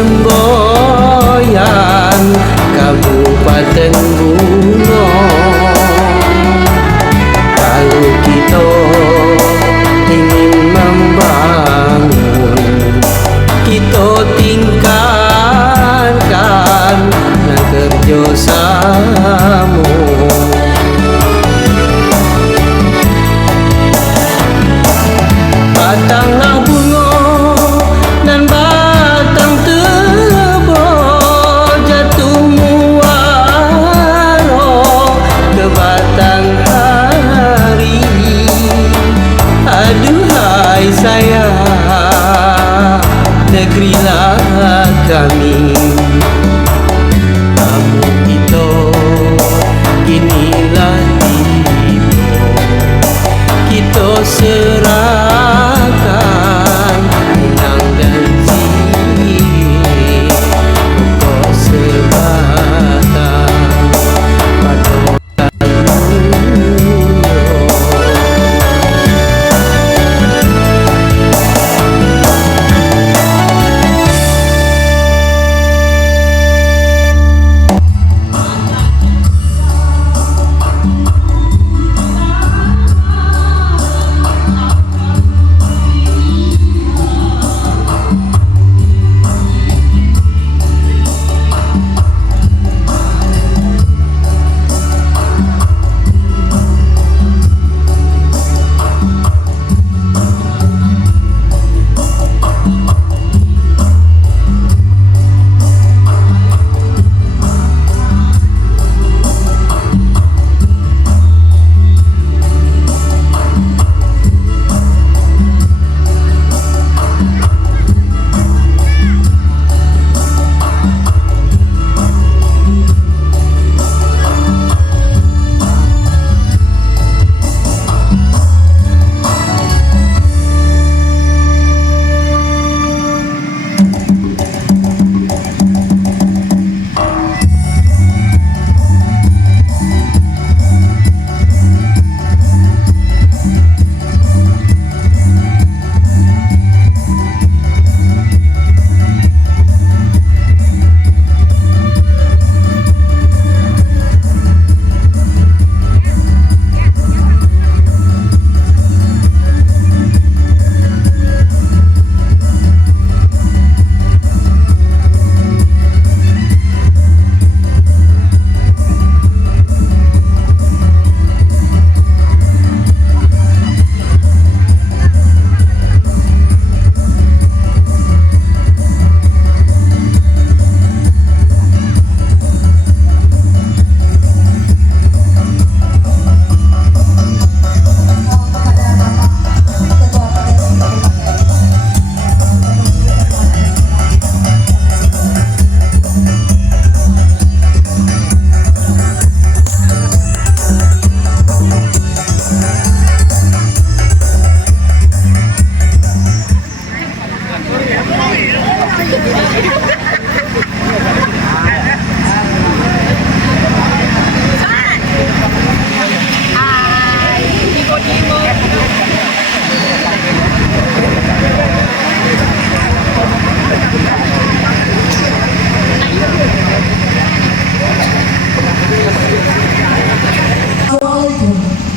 semboyan Kabupaten Bungo. Kalau kita ingin membangun, kita tingkatkan dan kerjasama. Batanglah bunga dan batang tebo, jatuh muaro ke batang hari. Aduhai sayang, negerilah kami. Kamu kita inilah tiba, kita serahkan inang dan zikir kau sebatang pada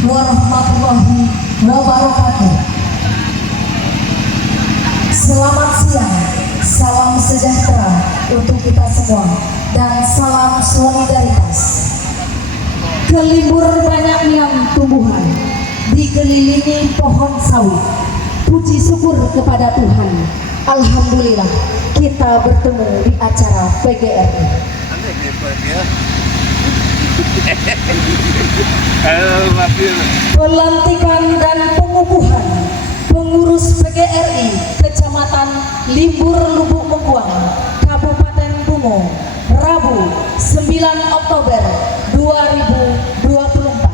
warahmatullahi wabarakatuh. Selamat siang, salam sejahtera untuk kita semua dan salam solidaritas. Kelibur banyak niang tumbuhan, dikelilingi pohon sawit. Puji syukur kepada Tuhan, alhamdulillah kita bertemu di acara PGRI. Pelantikan dan pengukuhan pengurus PGRI Kecamatan Limbur Lubuk Mengkuang, Kabupaten Bungo, Rabu 9 Oktober 2024.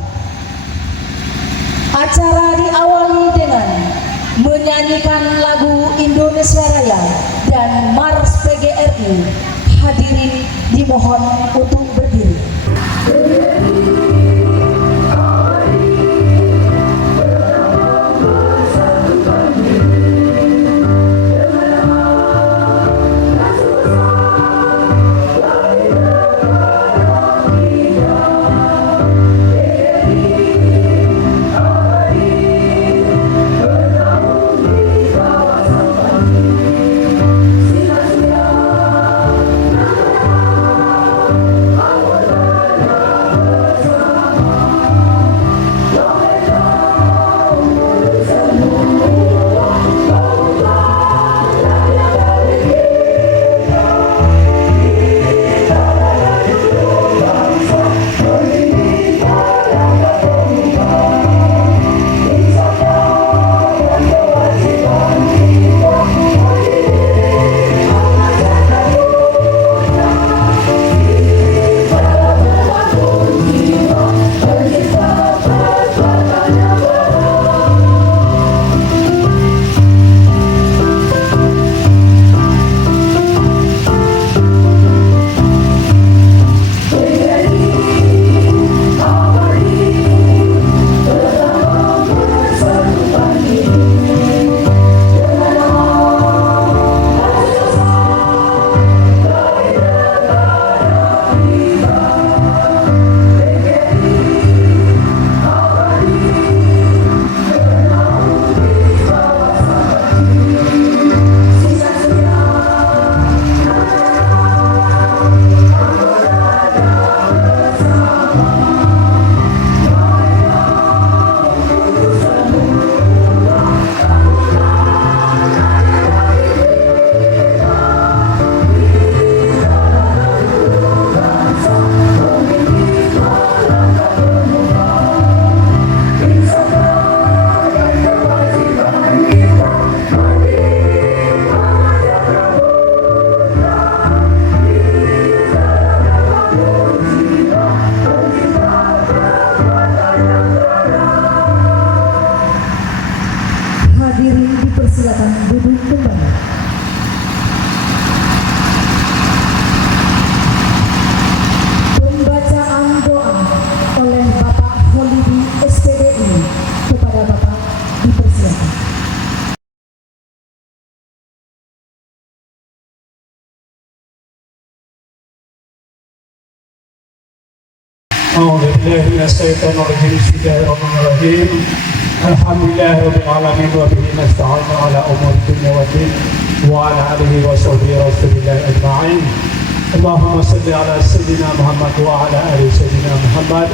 Acara diawali dengan menyanyikan lagu Indonesia Raya dan Mars PGRI. Hadirin dimohon untuk berdiri. أعوذ بالله من الشيطان الرجيم بسم الله الرحمن الرحيم الحمد لله رب العالمين وبه نستعين على أمور الدنيا والدين وعلى آله وصحبه رسول الله أجمعين اللهم صل على سيدنا محمد وعلى آل سيدنا محمد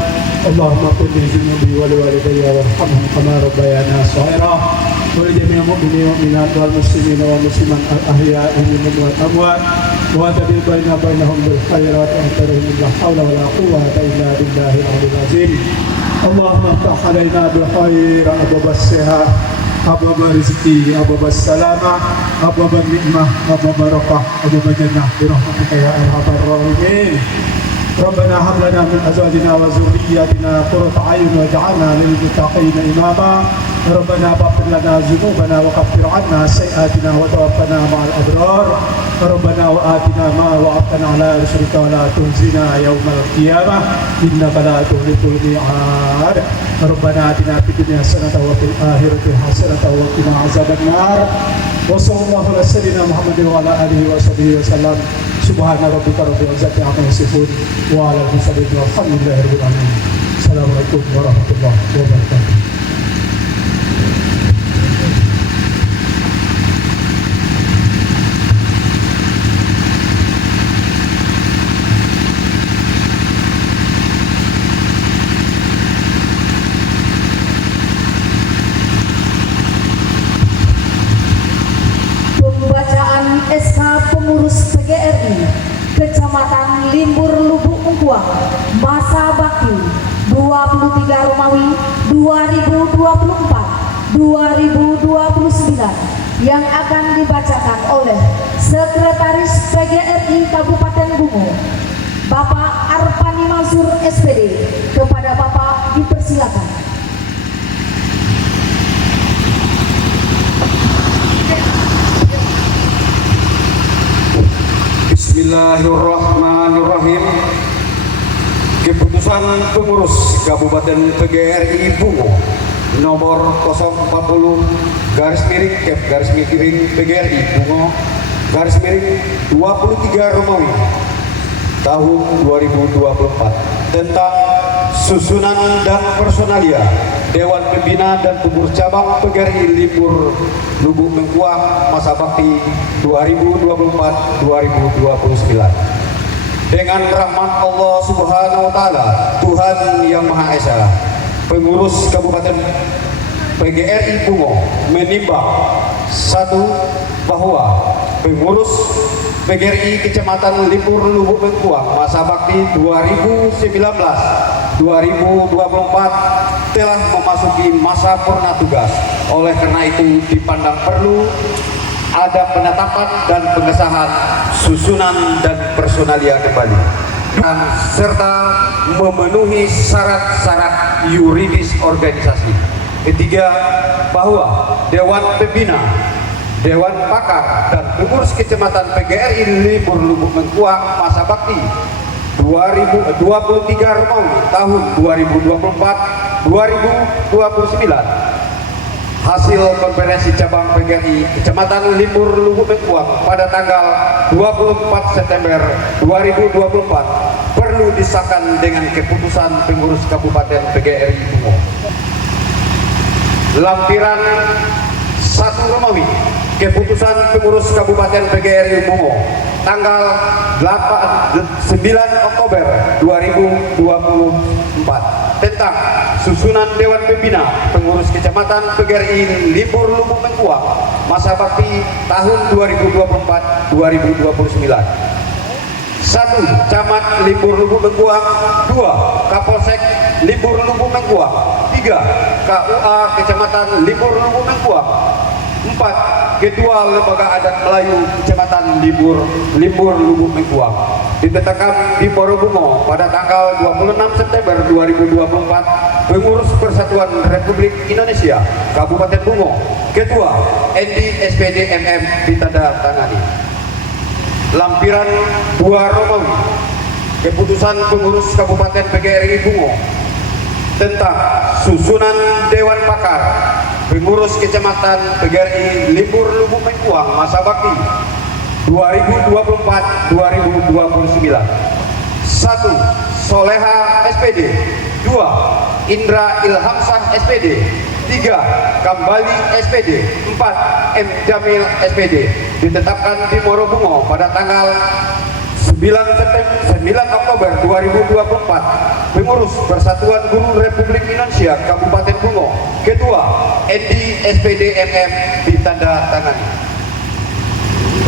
اللهم اغفر لي ذنوبي ولوالدي وارحمهم كما ربيانا صغيرا ولجميع المؤمنين والمؤمنات والمسلمين والمسلمات الأحياء منهم والأموات وتبين بينهم بالخيرات وأنترهم لا حول ولا قوة إلا بالله العلي العظيم اللهم افتح علينا بالخير أبواب الصحة أبواب الرزق أبواب السلامة أبواب النعمة أبواب الرفاه أبواب الجنة برحمتك يا أرحم الراحمين ربنا هب لنا من أزواجنا وذرياتنا قرة أعين واجعلنا للمتقين إماما ربنا اغفر لنا ذنوبنا وكفر عنا سيئاتنا وتوفنا مع الأبرار ربنا وآتنا ما وعدتنا على رسلك ولا تخزنا يوم القيامة إنك لا تخلف الميعاد ربنا آتنا في الدنيا حسنة وفي الآخرة حسنة وقنا عذاب النار وصلى الله على سيدنا محمد وعلى آله وصحبه وسلم سبحان ربك رب العزة عما يصفون وعلى المرسلين والحمد لله رب العالمين السلام عليكم ورحمة الله وبركاته. SK Pengurus PGRI Kecamatan Limbur Lubuk Mengkuang masa bakti 23 Romawi 2024-2029 yang akan dibacakan oleh Sekretaris PGRI Kabupaten Bungo Bapak Arpani Mansur SPD. Kepada Bapak dipersilakan. Bismillahirrahmanirrahim. Keputusan pengurus Kabupaten PGRI Bungo nomor 040 PGRI Bungo _23 Romawi tahun 2024 tentang susunan dan personalia Dewan Pembina dan Pengurus Cabang PGRI Limbur Lubuk Mengkuang masa bakti 2024-2029. Dengan rahmat Allah Subhanahu wa taala, Tuhan yang Maha Esa, pengurus Kabupaten PGRI Bungo menimbang satu bahwa pengurus PGRI Kecamatan Limbur Lubuk Mengkuang masa bakti 2019-2024 telah memasuki masa purna tugas. Oleh karena itu dipandang perlu ada penetapan dan pengesahan susunan dan personalia kembali serta memenuhi syarat-syarat yuridis organisasi. Ketiga, bahwa Dewan Pembina, Dewan Pakar dan Pengurus Kecamatan PGRI Limbur Lubuk Mengkuang masa bakti 2023 Romawi tahun 2024-2029 hasil konferensi cabang PGRI Kecamatan Limbur Lubuk Mengkuang pada tanggal 24 September 2024 perlu disahkan dengan keputusan pengurus Kabupaten PGRI Bungo. Lampiran 1 Romawi, keputusan pengurus Kabupaten PGRI Bungo tanggal 9 Oktober 2024 tentang susunan Dewan Pembina Pengurus Kecamatan PGRI Limbur Lubuk Mengkuang masa bakti tahun 2024-2029. 1. Camat Limbur Lubuk Mengkuang. 2. Kapolsek Limbur Lubuk Mengkuang. 3. KUA Kecamatan Limbur Lubuk Mengkuang. 4. Ketua Lembaga Adat Melayu Kecamatan Limbur Lubuk Mengkuang ditetapkan di Porobungo pada tanggal 26 September 2024. Pengurus Persatuan Republik Indonesia Kabupaten Bungo, Ketua ND SPD MM ditandatangani. Lampiran 2 Romawi, keputusan pengurus Kabupaten PGRI Bungo tentang susunan Dewan Pakar Pengurus Kecamatan PGRI Limbur Lubuk Mengkuang masa bakti 2024-2029. 1. 1. Soleha SPD. 2. Indra Ilhamsah SPD. 3. Kambali SPD. 4. M. Jamil SPD. Ditetapkan di Morobungo pada tanggal 9 Oktober 2024. Pengurus Persatuan Guru Republik Indonesia Kabupaten Bungo. Ketua Endi SPD MM ditanda tangani.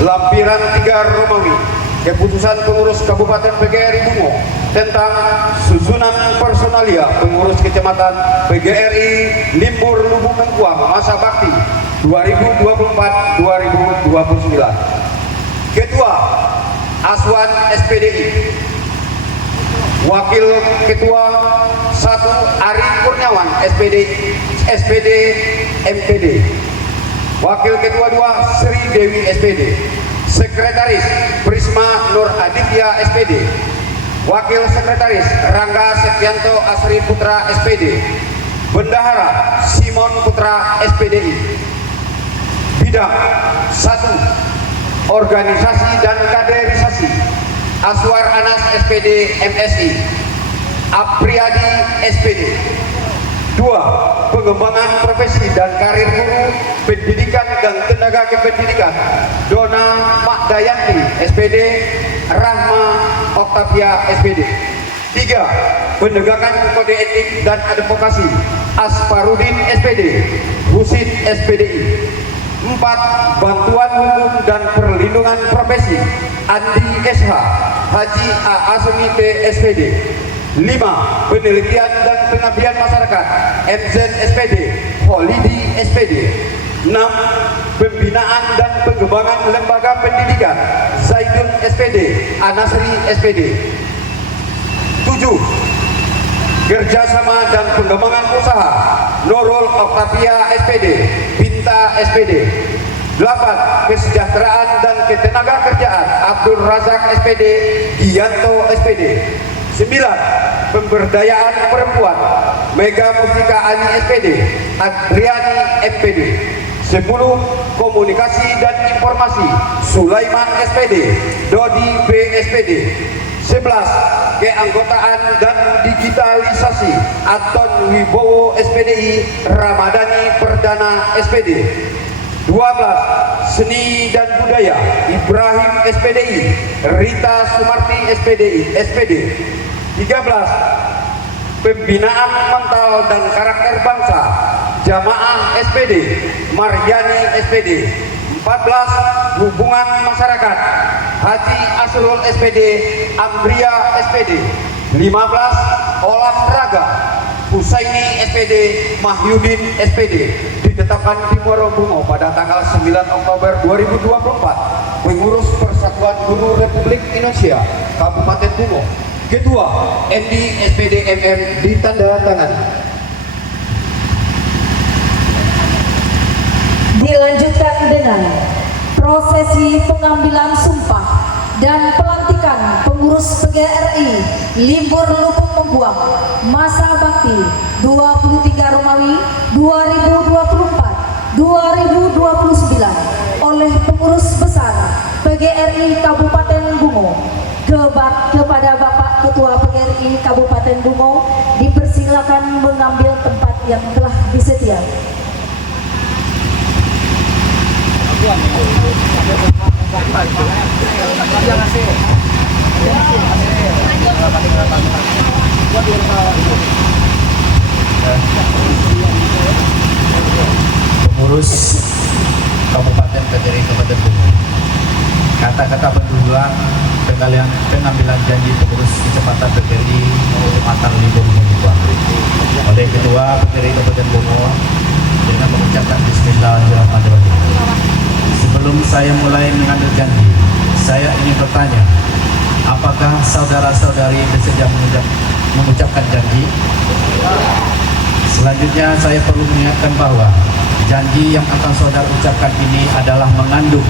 Lampiran 3 Romawi. Keputusan pengurus Kabupaten PGRI Bungo tentang susunan personalia pengurus kecamatan PGRI Limbur Lubuk Lengkuang masa bakti 2024-2029. Ketua Aswan SPDI. Wakil Ketua 1 Ari Kurniawan SPD MPD. Wakil Ketua 2 Sri Dewi SPD. Sekretaris Prisma Nur Aditya SPD. Wakil Sekretaris Rangga Septianto Asri Putra SPD. Bendahara Simon Putra SPDI. Bidang 1. Organisasi dan kaderisasi Aswar Anas SPD MSI. Apriyadi SPD. 2. Pengembangan profesi dan karir guru, pendidikan dan tenaga kependidikan Dona Makdayanti SPD, Rahma Oktavia SPD. 3. Penegakan kode etik dan advokasi Asparudin SPD, Husin SPDI. 4. Bantuan hukum dan perlindungan profesi Andi SH, Haji A. Asmi T SPD. 5. Penelitian dan pengabdian masyarakat MZ SPD, Holidi SPD. 6. Pembinaan dan pengembangan lembaga pendidikan Zaidun SPD, Anasri SPD. 7. Kerjasama dan pengembangan usaha Nurul Oktavia SPD, Binta SPD. 8. Kesejahteraan dan ketenaga kerjaan Abdul Razak SPD, Gianto SPD. 9. Pemberdayaan perempuan Mega Mustika Ali SPD, Adriani MPD. 10. Komunikasi dan informasi Sulaiman SPD, Dodi B SPD. 11. Keanggotaan dan digitalisasi Anton Wibowo SPDI, Ramadhani Perdana SPD. 12. Seni dan budaya Ibrahim SPDI, Rita Sumarti SPD. 13. Pembinaan mental dan karakter bangsa Jamaah SPD, Maryani SPD. 14. Hubungan masyarakat Haji Asrul SPD, Ambria SPD. 15. Olahraga Husaini SPD, Mahyudin SPD. Ditetapkan di Morobungo pada tanggal 9 Oktober 2024. Pengurus Persatuan Guru Republik Indonesia Kabupaten Bungo. Ketua Endi SPD MM ditanda tangan. Dilanjutkan dengan prosesi pengambilan sumpah dan pelantikan pengurus PGRI Limbur Lubuk Lengkuang masa bakti 23 Romawi 2024-2029 oleh pengurus besar PGRI Kabupaten Bungo. Kepada Bapak Ketua PGRI Kabupaten Bungo dipersilakan mengambil tempat yang telah disedia. Pengurus Kabupaten PGRI Kabupaten Bungo. Kata-kata pendahuluan pengambilan janji pengurus kecepatan PGRI Kecamatan Limbur Lengkuang oleh Ketua PGRI Kabupaten Bungo dengan mengucapkan Bismillahirrahmanirrahim. Sebelum saya mulai mengambil janji, saya ingin bertanya, apakah saudara-saudari bersedia mengucapkan janji? Selanjutnya saya perlu mengingatkan bahwa janji yang akan saudara ucapkan ini adalah mengandung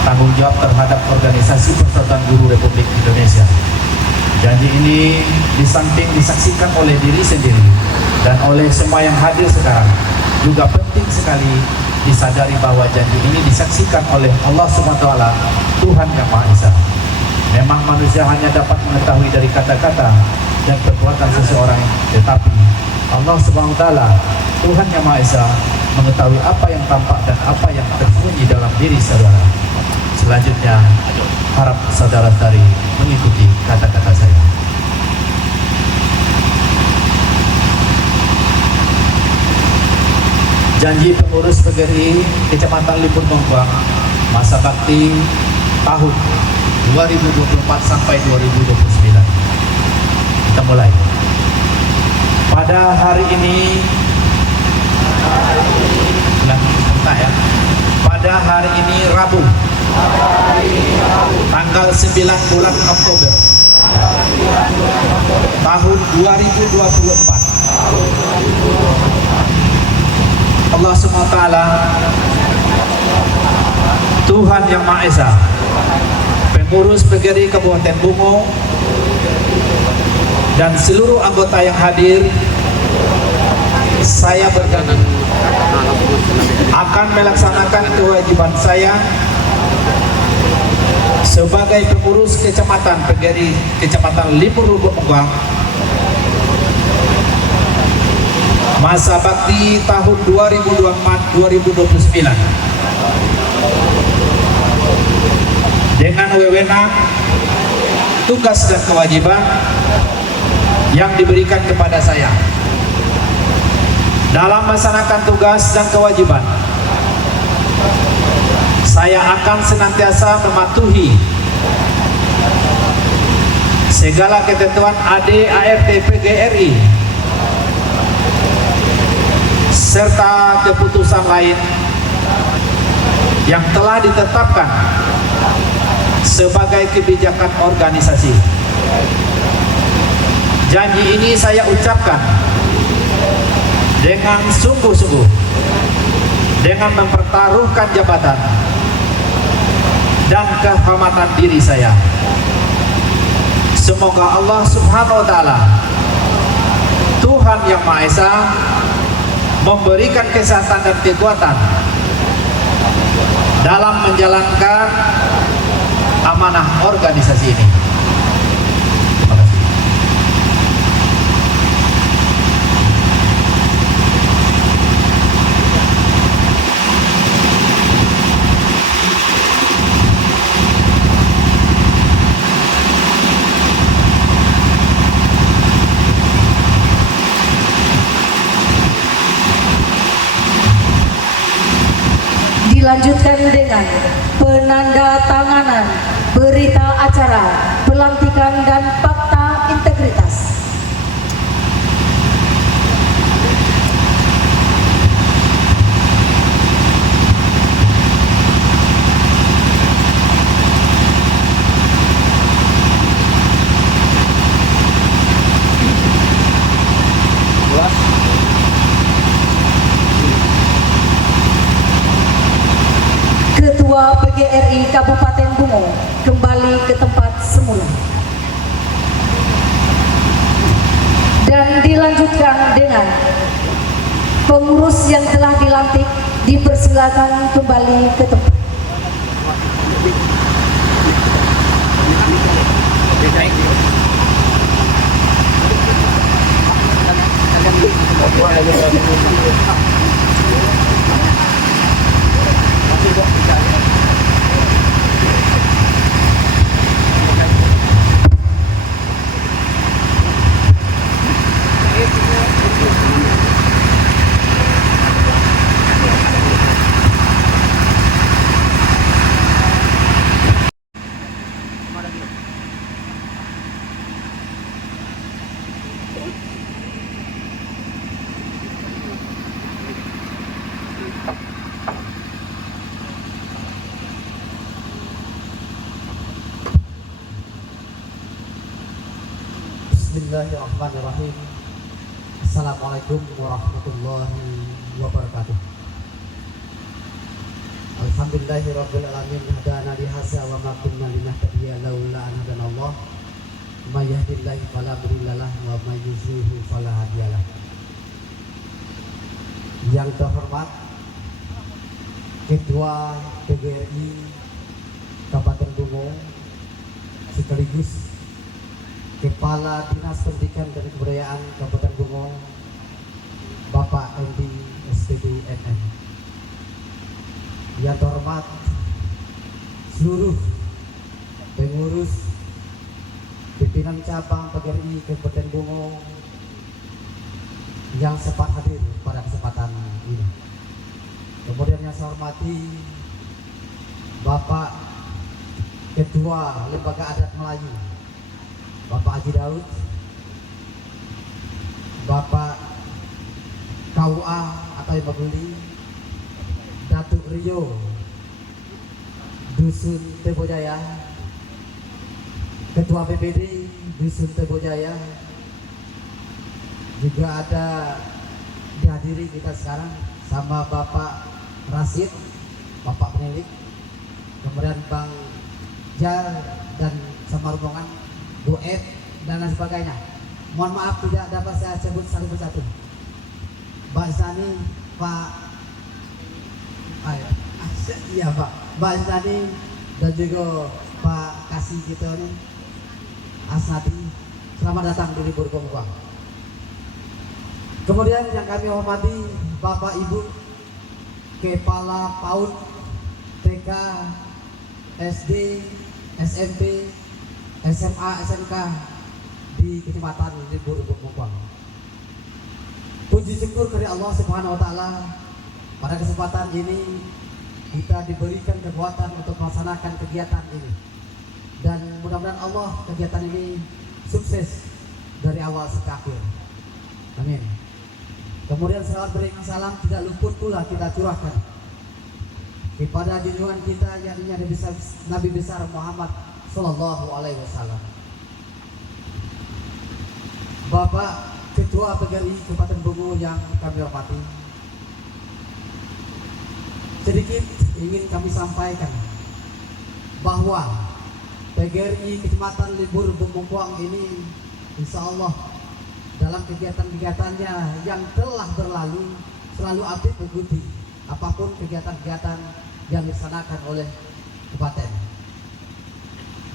tanggung jawab terhadap organisasi Persatuan Guru Republik Indonesia. Janji ini di samping disaksikan oleh diri sendiri dan oleh semua yang hadir sekarang, juga penting sekali disadari bahwa janji ini disaksikan oleh Allah SWT, Tuhan Yang Maha Esa. Memang manusia hanya dapat mengetahui dari kata-kata dan perbuatan seseorang, tetapi Allah Subhanahu wa taala, Tuhan Yang Maha Esa, mengetahui apa yang tampak dan apa yang tersembunyi dalam diri saudara. Selanjutnya, harap saudara-saudari mengikuti kata-kata saya. Janji pengurus PGRI Kecamatan Lipur Mongkuang masa bakti tahun 2024 sampai 2029. Kita mulai. Pada hari ini, pada hari ini Rabu, tanggal 9 bulan Oktober tahun 2024, Allah SWT, Tuhan Yang Maha Esa, pengurus PGRI Kabupaten Bungo dan seluruh anggota yang hadir, saya berjanji akan melaksanakan kewajiban saya sebagai pengurus kecamatan PGRI Kecamatan Lipur Lubuk Mongkuang masa bakti tahun 2024-2029 dengan wewenang, tugas dan kewajiban yang diberikan kepada saya. Dalam melaksanakan tugas dan kewajiban, saya akan senantiasa mematuhi segala ketentuan AD/ART PGRI serta keputusan lain yang telah ditetapkan sebagai kebijakan organisasi. Janji ini saya ucapkan dengan sungguh-sungguh, dengan mempertaruhkan jabatan dan kehormatan diri saya. Semoga Allah Subhanahu wa taala, Tuhan Yang Maha Esa, memberikan kesehatan dan kekuatan dalam menjalankan amanah organisasi ini. Terima kasih. Dilanjutkan dengan penandatanganan berita acara pelantikan dan fakta integritas. Ketua PGRI Kabupaten Bungo kembali ke tempat semula. Dan dilanjutkan dengan pengurus yang telah dilantik dipersilakan kembali ke tempat. Bismillahirrahmanirrahim. Assalamualaikum warahmatullahi wabarakatuh. Alhamdulillahirabbil alamin, hadana li hadza wa ma kunna linahtadiya laula an hadanallah. May yahdihillahu fala mudhillalah wa may yudhlil fala hadiyalah. Yang terhormat Ketua PGRI Kabupaten Bungo sekaligus sekaligus Kepala Dinas Pendidikan dan Kebudayaan Kabupaten Bungo, Bapak Endi SPD MM. Yang terhormat seluruh pengurus pimpinan cabang PGRI Kabupaten Bungo yang sempat hadir pada kesempatan ini. Kemudian yang saya hormati Bapak Ketua Lembaga Adat Melayu, Bapak Haji Daud, Bapak KUA atau yang Baguli, Datuk Rio Dusun Tebojaya, Ketua BPD Dusun Tebojaya, juga ada dihadiri kita sekarang sama Bapak Rasid, Bapak penilik, kemudian Bang Jar dan sama rombongan Bu Ed dan lain sebagainya. Mohon maaf tidak dapat saya sebut satu persatu. Mbak Sani, Pak iya Pak, Mbak Sani dan juga Pak Kasih kita ini Asnadi, selamat datang di Libur Bengkuang. Kemudian yang kami hormati Bapak Ibu Kepala PAUD, TK, SD, SMP, SMA, SMK di Kecamatan Libur Bengkuang. Puji syukur kepada Allah Subhanahu wa taala, pada kesempatan ini kita diberikan kekuatan untuk melaksanakan kegiatan ini. Dan mudah-mudahan Allah kegiatan ini sukses dari awal sampai akhir. Amin. Kemudian salawat berikan salam tidak luput pula kita curahkan kepada junjungan kita yang ini Nabi besar Muhammad Sallallahu Alaihi Wasallam. Bapak Ketua PGRI Kabupaten Bungo yang kami hormati, sedikit ingin kami sampaikan bahwa PGRI Kecamatan Libur Bengkuang ini insya Allah dalam kegiatan-kegiatannya yang telah berlalu selalu aktif mengikuti apapun kegiatan-kegiatan yang dilaksanakan oleh kabupaten.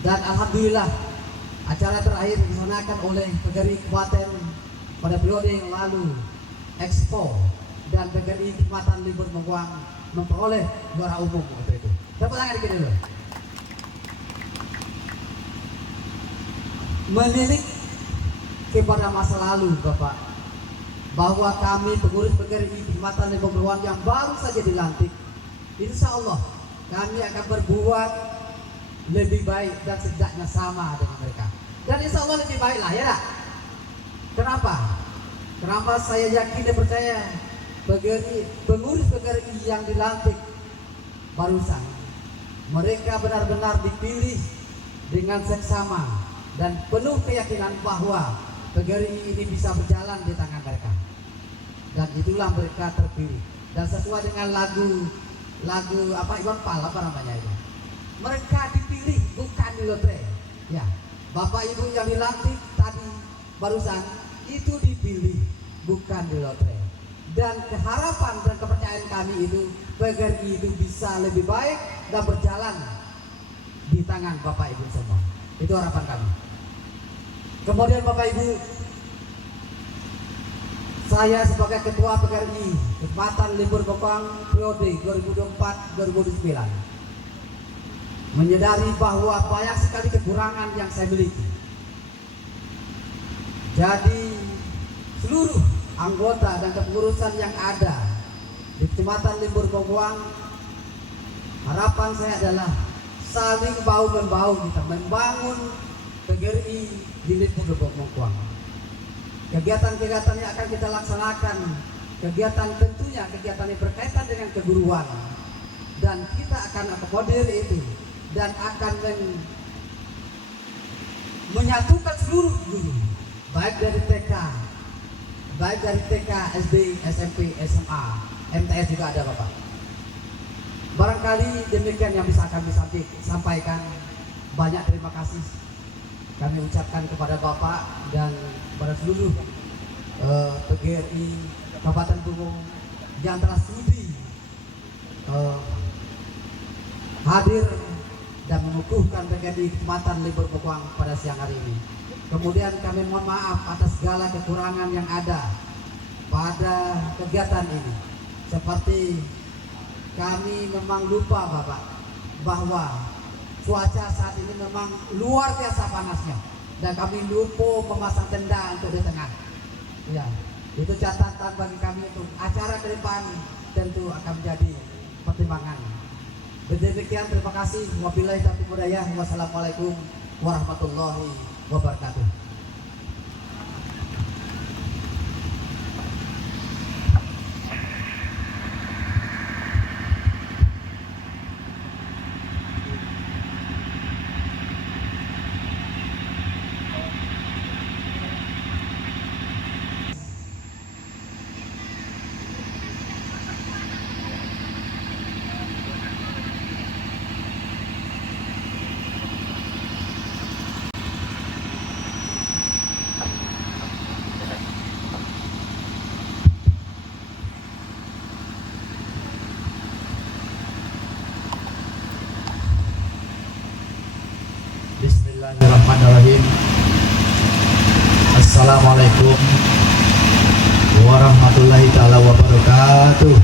Dan alhamdulillah acara terakhir dilaksanakan oleh PGRI Kabupaten pada periode yang lalu, Expo, dan PGRI Kecamatan Libur Bengkuang memperoleh juara umum waktu itu. Tepuk tangan dikit dulu. Menilik kepada masa lalu Bapak, bahwa kami pengurus PGRI Kecamatan Libur Bengkuang yang baru saja dilantik, insya Allah kami akan berbuat lebih baik dan setidaknya sama dengan mereka. Dan insya Allah lebih baik lah ya tak? Kenapa? Kenapa saya yakin dan percaya pengurus PGRI yang dilantik barusan, mereka benar-benar dipilih dengan seksama dan penuh keyakinan bahwa PGRI ini bisa berjalan di tangan mereka. Dan itulah mereka terpilih. Dan sesuai dengan lagu apa Iwan Fals apa namanya itu, mereka dipilih bukan di lotre. Ya, Bapak Ibu yang dilantik tadi barusan itu dipilih bukan di lotre. Dan keharapan dan kepercayaan kami itu PGRI itu bisa lebih baik dan berjalan di tangan Bapak Ibu semua. Itu harapan kami. Kemudian Bapak Ibu, saya sebagai Ketua PGRI Kecamatan Libur Bengkuang periode 2024-2029 menyadari bahwa banyak sekali kekurangan yang saya miliki. Jadi seluruh anggota dan kepengurusan yang ada di Kecamatan Libur Bengkuang, harapan saya adalah saling bahu-membahu kita membangun PGRI di Libur Bengkuang. Kegiatan-kegiatan yang akan kita laksanakan, kegiatan tentunya kegiatan yang berkaitan dengan keguruan, dan kita akan akomodir itu dan akan menyatukan seluruh guru, baik dari TK, SD, SMP, SMA, MTS juga ada Bapak. Barangkali demikian yang bisa kami sampaikan. Banyak terima kasih kami ucapkan kepada Bapak dan pada seluruh PGRI Kabupaten Bungo yang telah sudi hadir dan mengukuhkan PGRI Kecamatan Libur Bengkuang pada siang hari ini. Kemudian kami mohon maaf atas segala kekurangan yang ada pada kegiatan ini. Seperti kami memang lupa Bapak bahwa cuaca saat ini memang luar biasa panasnya dan kami lupa memasang tenda untuk di tengah. Ya, itu catatan bagi kami untuk acara ke depan tentu akan menjadi pertimbangan. Demikian, terima kasih. Wabillahi taufiq wal hidayah. Wassalamualaikum warahmatullahi wabarakatuh. Bismillahirrahmanirrahim. Assalamualaikum warahmatullahi taala wabarakatuh.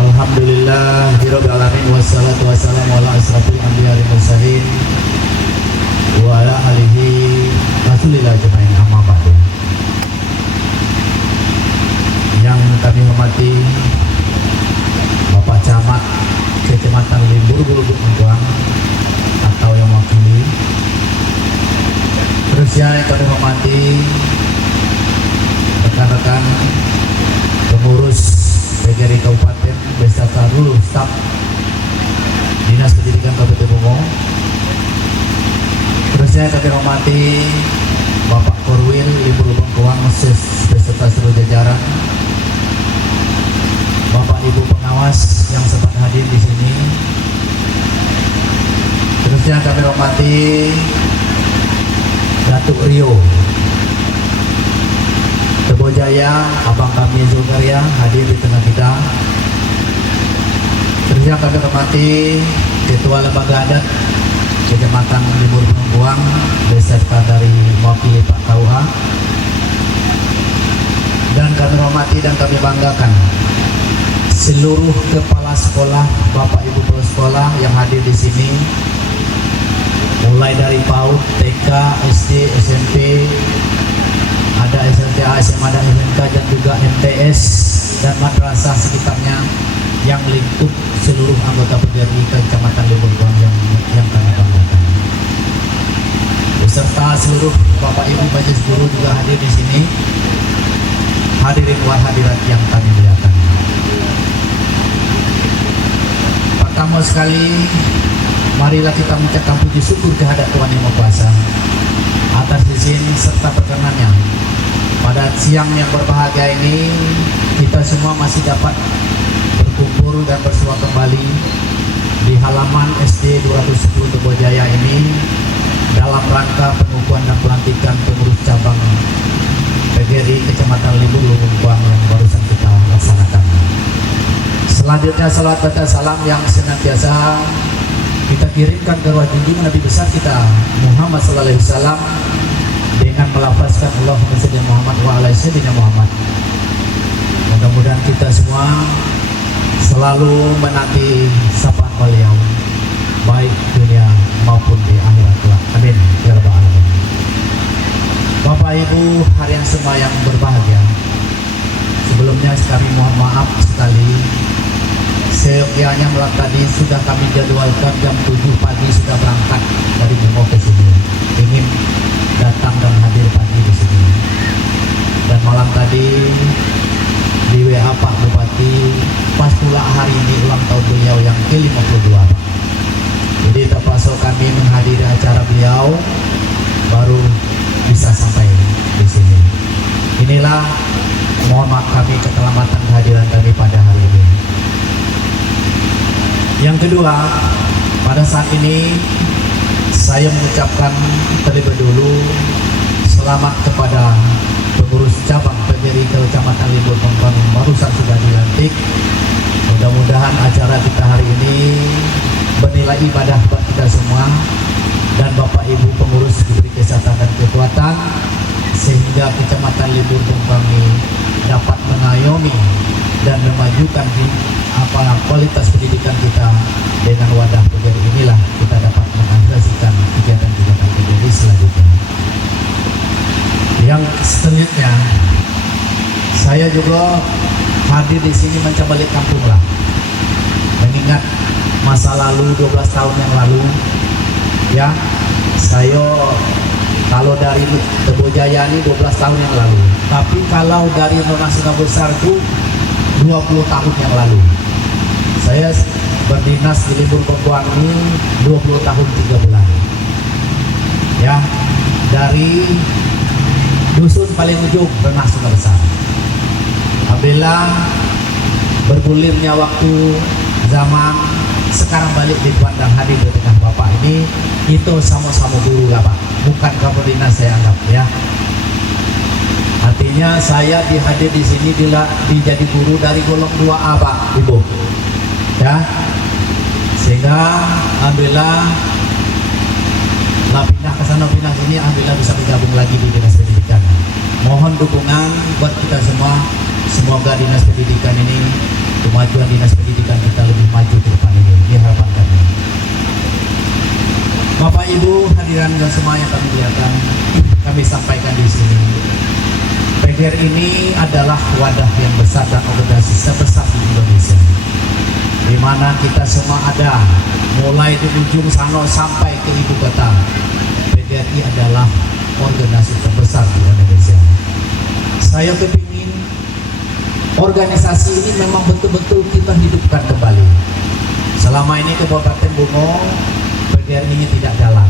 Alhamdulillahirabbil alamin wassalatu wassalamu ala asrofil anbiya wal mursalin wa ala alihi rasulillah ajmain, amma ba'du. Yang kami hormati Bapak Camat Kecamatan Libur Bengkuang atau yang mewakili, terus yang kami hormati rekan-rekan pengurus PGRI Kabupaten beserta seluruh staf Dinas Pendidikan Kabupaten Bungo, terus yang kami hormati Bapak Korwil Libur Bengkuang beserta seluruh jajaran, Bapak Ibu pengawas yang sempat hadir di sini. Terusnya kami hormati Datuk Rio Tebojaya, abang kami Zulkaria hadir di tengah kita. Terusnya kami hormati Ketua Lembaga Adat Kecamatan Libur Bengkuang beserta dari mewakili Pak KUA. Dan kami hormati dan kami banggakan seluruh kepala sekolah, Bapak Ibu kepala sekolah yang hadir di sini, mulai dari PAUD, TK, SD, SMP, ada SMTA, SMA dan SMK dan juga MTS dan madrasah sekitarnya yang lingkup seluruh anggota PGRI Kecamatan Libur Bengkuang yang kami banggakan. Beserta seluruh Bapak Ibu majelis guru juga hadir di sini. Hadirin wal hadirat yang kami muliakan. Pertama sekali, marilah kita mengucapkan puji syukur kehadirat Tuhan Yang Maha Kuasa atas izin serta perkenannya. Pada siang yang berbahagia ini, kita semua masih dapat berkumpul dan bersua kembali di halaman SD 210 Tebojaya ini dalam rangka pengukuhan dan pelantikan pengurus cabang PGRI Kecamatan Libur Bengkuang yang barusan kita laksanakan. Selanjutnya salawat dan salam yang senantiasa kita kirimkan ke ruang junjungan Nabi besar kita Muhammad sallallahu alaihi wasallam dengan melafazkan Allahumma shalli Muhammad wa ala sayyidina Muhammad. Mudah-mudahan kita semua selalu menanti sapaan beliau baik dunia maupun di akhirat kelak. Amin ya rabbal alamin. Bapak Ibu hadirin semua yang berbahagia, sebelumnya kami mohon maaf sekali. Seyogyanya malam tadi sudah kami jadwalkan jam 7 pagi sudah berangkat dari Bungo ke sini, ingin datang dan hadir pagi di sini. Dan malam tadi di WA Pak Bupati, pas pula hari ini ulang tahun beliau yang ke-52. Jadi terpaksa kami menghadiri acara beliau baru bisa sampai di sini. Inilah mohon maaf kami keterlambatan kehadiran kami pada hari ini. Yang kedua, pada saat ini saya mengucapkan terlebih dahulu selamat kepada pengurus cabang PGRI Kecamatan Libur Bengkuang barusan sudah dilantik. Mudah-mudahan acara kita hari ini bernilai ibadah buat kita semua, dan Bapak Ibu pengurus diberi kesehatan dan kekuatan sehingga Kecamatan Libur Bungkami dapat mengayomi dan memajukan kualitas pendidikan kita. Dengan wadah PGRI inilah kita dapat mengaksesikan kegiatan-kegiatan PGRI selanjutnya. Yang selanjutnya, saya juga hadir di sini mencoba balik kampung lah, mengingat masa lalu 12 tahun yang lalu. Ya, saya kalau dari Tebojaya ini 12 tahun yang lalu, tapi kalau dari Nasional Besar itu 20 tahun yang lalu. Saya berdinas di Libur Bengkuang ini 20 tahun 3 bulan. Ya, dari dusun paling ujung Nasional Besar. Alhamdulillah bergulirnya waktu zaman sekarang balik dipandang hadir di tengah Bapak ini, itu sama-sama guru lah Pak, bukan kamu dinas saya anggap ya. Artinya saya dihadir di sini dijadi guru dari golong 2A Pak Ibu ya, sehingga alhamdulillah lah pindah ke sana pindah sini, alhamdulillah bisa bergabung lagi di dinas pendidikan. Mohon dukungan buat kita semua, semoga dinas pendidikan ini, kemajuan dinas pendidikan kita lebih maju ke depan ini, harapan kami. Bapak Ibu hadirin dan semua yang kami muliakan, kami sampaikan di sini, PGRI ini adalah wadah yang besar dan organisasi terbesar di Indonesia, di mana kita semua ada, mulai di ujung sana sampai ke ibu kota. PGRI adalah organisasi terbesar di Indonesia. Saya kepingin organisasi ini memang betul-betul kita hidupkan kembali. Selama ini Kabupaten Bungo PGRI ini tidak jalan.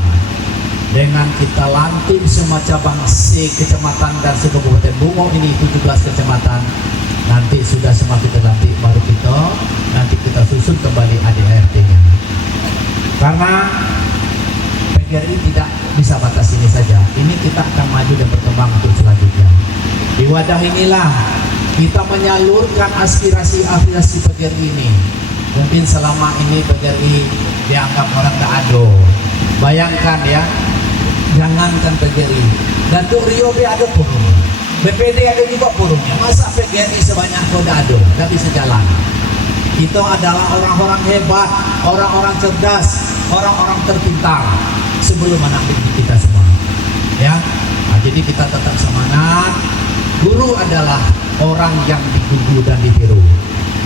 Dengan kita lantik semua cabang se-kecamatan dan se-Kabupaten Bungo ini 17 kecamatan, nanti sudah semua kita lantik, baru nanti kita susun kembali ADART-nya. Karena PGRI tidak bisa batas ini saja, ini kita akan maju dan berkembang untuk selanjutnya. Di wadah inilah kita menyalurkan aspirasi PGRI ini. Mungkin selama ini PGRI dianggap orang tak ado. Bayangkan ya, jangankan PGRI, Datuk Rio B ada purung, BPD ada juga purungnya. Masa PGRI sebanyak kode ado, tak bisa jalan. Itu adalah orang-orang hebat, orang-orang cerdas, orang-orang terpintar sebelum menanggung kita semua. Ya, nah, jadi kita tetap semangat. Guru adalah orang yang digugu dan ditiru.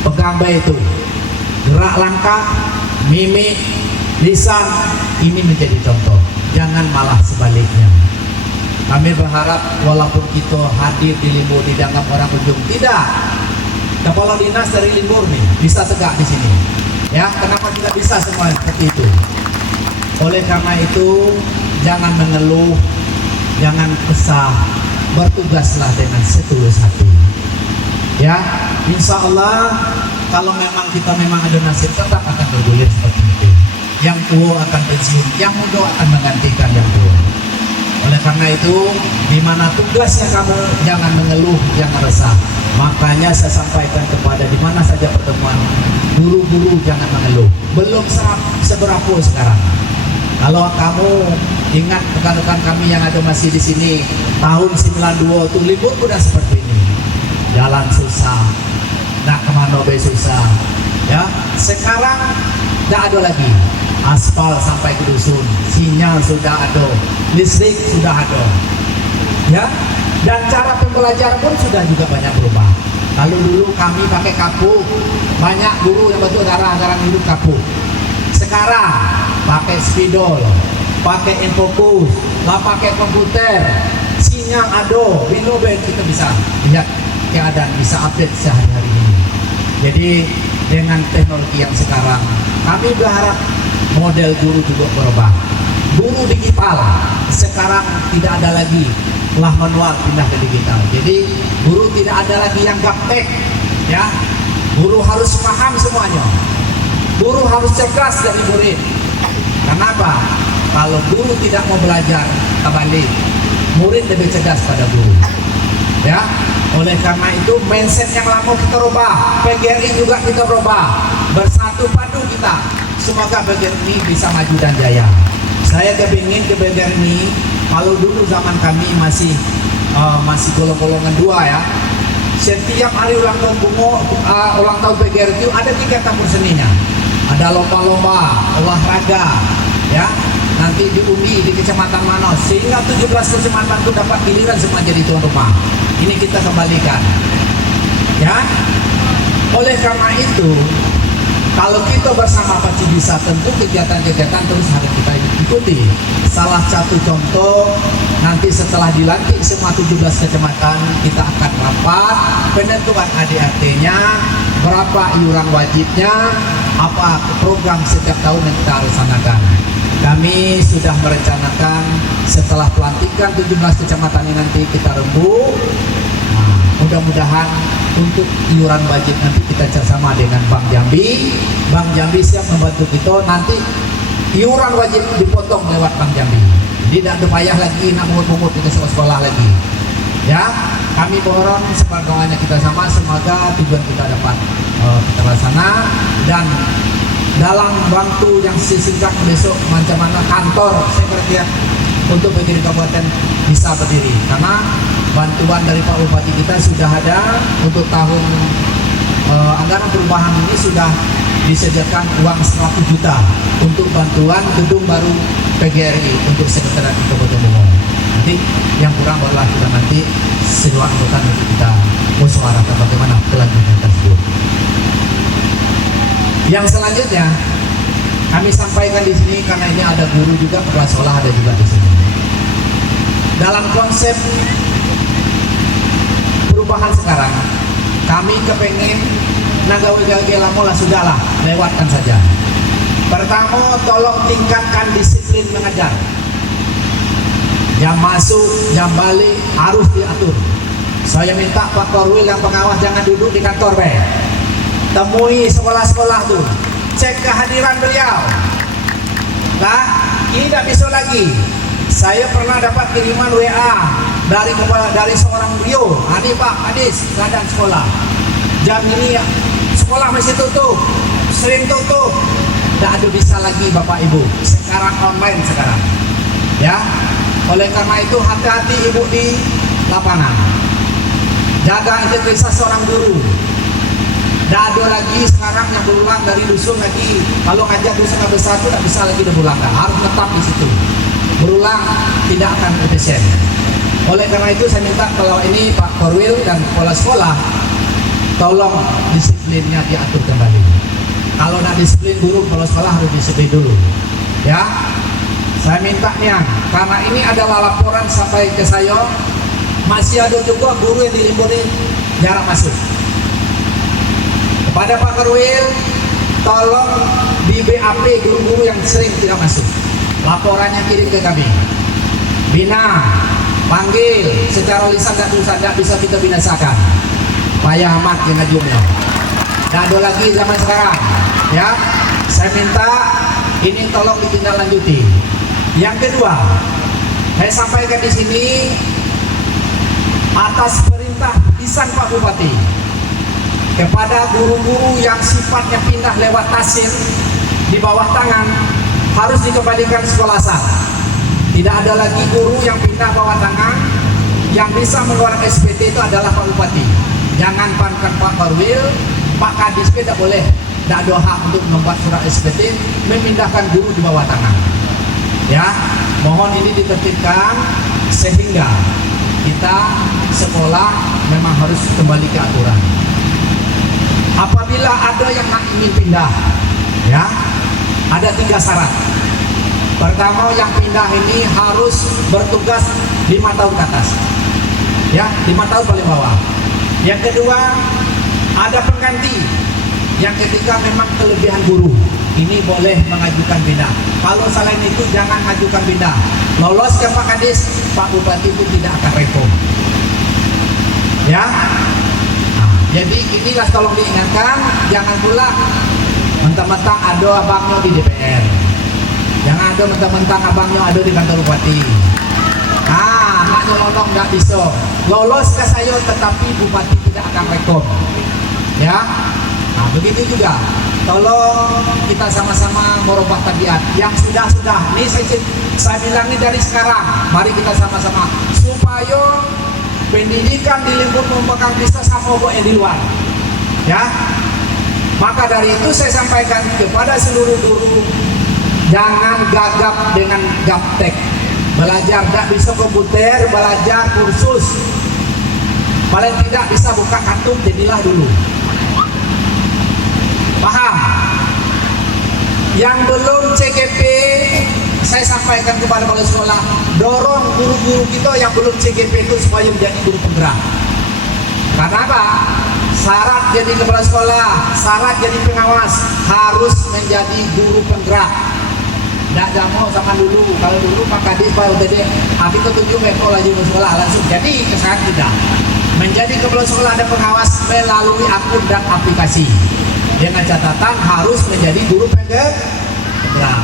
Pegang itu, gerak langkah, mimik, lisan, ini menjadi contoh. Jangan malah sebaliknya. Kami berharap walaupun kita hadir di Libur dianggap orang ujung, tidak. Kepala dinas dari Libur nih bisa tegak di sini. Ya, kenapa tidak bisa semua seperti itu? Oleh karena itu, jangan mengeluh, jangan kesah, bertugaslah dengan setulus hati. Ya, insya Allah kalau memang kita memang ada nasib tetap akan bergulir seperti itu. Yang tua akan pensiun, yang muda akan menggantikan yang tua. Oleh karena itu, di mana tugasnya kamu jangan mengeluh, jangan resah. Makanya saya sampaikan kepada di mana saja pertemuan, guru-guru jangan mengeluh. Belum seberapa sekarang. Kalau kamu ingat rekan-rekan kami yang ada masih di sini, tahun 92 itu Libur udah seperti ini. Jalan susah, nak kemana be susah. Ya, sekarang tidak ada lagi. Aspal sampai ke dusun, sinyal sudah ada, listrik sudah ada. Ya, dan cara pembelajaran pun sudah juga banyak berubah. Kalau dulu kami pakai kapu, banyak guru yang betul garang-garang hidup kapu. Sekarang pakai spidol, pakai infokus, lah pakai komputer, sinyal ada, binobel kita bisa lihat keadaan, bisa update sehari-hari ini. Jadi dengan teknologi yang sekarang, kami berharap model guru juga berubah. Guru digital sekarang tidak ada lagi, telah manual pindah ke digital. Jadi guru tidak ada lagi yang gaptek, ya. Guru harus paham semuanya. Guru harus cerdas dari murid. Kenapa? Kalau guru tidak mau belajar, kembali murid lebih cerdas pada guru. Ya. Oleh karena itu mindset yang lama kita rubah, PGRI juga kita rubah, bersatu padu kita. Semoga PGRI ini bisa maju dan jaya. Saya kepingin ke PGRI ini, kalau dulu zaman kami masih golong-golongan 2 ya. Setiap hari ulang tahun Bungo, ulang tahun PGRI itu ada 3 campur seninya. Ada lomba-lomba, olahraga, ya. Nanti diundi di kecamatan Manos, sehingga 17 kecamatan itu dapat giliran semua jadi tuan rumah. Ini kita kembalikan, ya. Oleh karena itu, kalau kita bersama pasti bisa, tentu kegiatan-kegiatan terus harus kita ikuti. Salah satu contoh, nanti setelah dilantik semua 17 kecamatan, kita akan rapat penentuan ADRT-nya, berapa iuran wajibnya, apa program setiap tahun yang kita laksanakan. Kami sudah merencanakan setelah pelantikan 17 kecamatan ini nanti kita rembuk. Mudah-mudahan untuk iuran wajib nanti kita kerjasama dengan Bank Jambi. Bank Jambi siap membantu kita. Nanti iuran wajib dipotong lewat Bank Jambi. Jadi tidak ada payah lagi nak mungut-mungut di sekolah lagi. Ya, kami mohon seperdoanya kita sama, semoga tujuan kita dapat kita laksana, dan dalam waktu yang singkat besok macam mana kantor sekretariat untuk PGRI Kabupaten bisa berdiri, karena bantuan dari Pak Bupati kita sudah ada untuk tahun anggaran perubahan ini sudah disediakan uang 100 juta untuk bantuan gedung baru PGRI untuk sekretariat Kabupaten Bungo. Nanti yang kurang barulah kita nanti sewa anggota untuk kita musyawarahkan bagaimana kelanjutan tersebut. Yang selanjutnya kami sampaikan di sini karena ini ada guru juga, kepala sekolah ada juga di sini. Dalam konsep perubahan sekarang, kami kepengen nagawi-gawi lamola sudahlah, lewatkan saja. Pertama, tolong tingkatkan disiplin mengajar. Jam masuk, jam balik harus diatur. Saya minta Pak Korwil yang pengawas jangan duduk di kantor temui sekolah-sekolah tuh, cek kehadiran beliau. Nah, ini tidak bisa lagi. Saya pernah dapat kiriman WA dari seorang beliau, "Adi Pak, Adis, keadaan sekolah. Jam ini ya, sekolah masih tutup, sering tutup." Tidak ada bisa lagi Bapak Ibu. Sekarang online sekarang. Ya, oleh karena itu hati-hati Ibu di lapangan. Jaga integritas seorang guru. Tidak ada lagi sekarang yang berulang dari dusun lagi. Kalau ngajak dusun besar itu tidak bisa lagi berulang, harus tetap di situ. Berulang tidak akan efisien. Oleh karena itu saya minta kalau ini Pak Korwil dan kepala sekolah, tolong disiplinnya diatur kembali. Kalau tidak disiplin guru, kepala sekolah harus disiplin dulu. Ya, saya minta nih, karena ini adalah laporan sampai ke saya, masih ada juga guru yang diliburin jarak masuk. Kepada Pak Korwil, tolong di BAP guru-guru yang sering tidak masuk, laporannya kirim ke kami. Bina, panggil secara lisan dan tulisan, tidak bisa kita binasakan. Payah amat yang ngajungnya. Tidak ada lagi zaman sekarang. Ya, saya minta ini tolong ditindaklanjuti. Yang kedua, saya sampaikan di sini atas perintah lisan Pak Bupati, kepada guru-guru yang sifatnya pindah lewat tasir di bawah tangan harus dikembalikan sekolah asal. Tidak ada lagi guru yang pindah bawah tangan. Yang bisa mengeluarkan SPT itu adalah Pak Bupati. Jangan Pak Korwil, Pak Kadis tidak boleh, tidak ada hak untuk membuat surat SPT memindahkan guru di bawah tangan. Ya, mohon ini ditertibkan sehingga kita sekolah memang harus kembali ke aturan. Apabila ada yang ingin pindah, ya, ada 3 syarat. Pertama, yang pindah ini harus bertugas 5 tahun ke atas, ya, 5 tahun paling bawah. Yang kedua, ada pengganti. Yang ketiga, memang kelebihan guru, ini boleh mengajukan pindah. Kalau selain itu jangan ajukan pindah. Lolos ke Pak Kadis, Pak Bupati pun tidak akan repot. Ya. Jadi inilah tolong diingatkan, jangan pula mentang-mentang ada abangnya di DPR, jangan ada mentang-mentang abangnya ada di kantor bupati. Nak nyelonong nggak bisa. Lolos ke saya tetapi bupati tidak akan rekom. Ya, nah begitu juga. Tolong kita sama-sama merubah tabiat yang sudah-sudah. Ini saya bilang ini dari sekarang. Mari kita sama-sama supaya pendidikan di lingkup memegang bisa sama yang di luar. Ya, maka dari itu saya sampaikan kepada seluruh guru, jangan gagap dengan gaptek. Belajar tidak bisa komputer, belajar kursus. Paling tidak bisa buka kartu, jadilah dulu. Paham? Yang belum CGP, saya sampaikan kepada kepala sekolah, dorong guru-guru kita yang belum CGP itu supaya menjadi guru penggerak. Karena apa? Syarat jadi kepala sekolah, syarat jadi pengawas harus menjadi guru penggerak. Tidak jamu sama dulu. Kalau dulu Pak Kadis, Pak UTD, aku ketujuh meko lagi ke sekolah langsung. Jadi sekarang tidak. Menjadi kepala sekolah dan pengawas melalui akun dan aplikasi. Dengan catatan harus menjadi guru penggerak. Nah,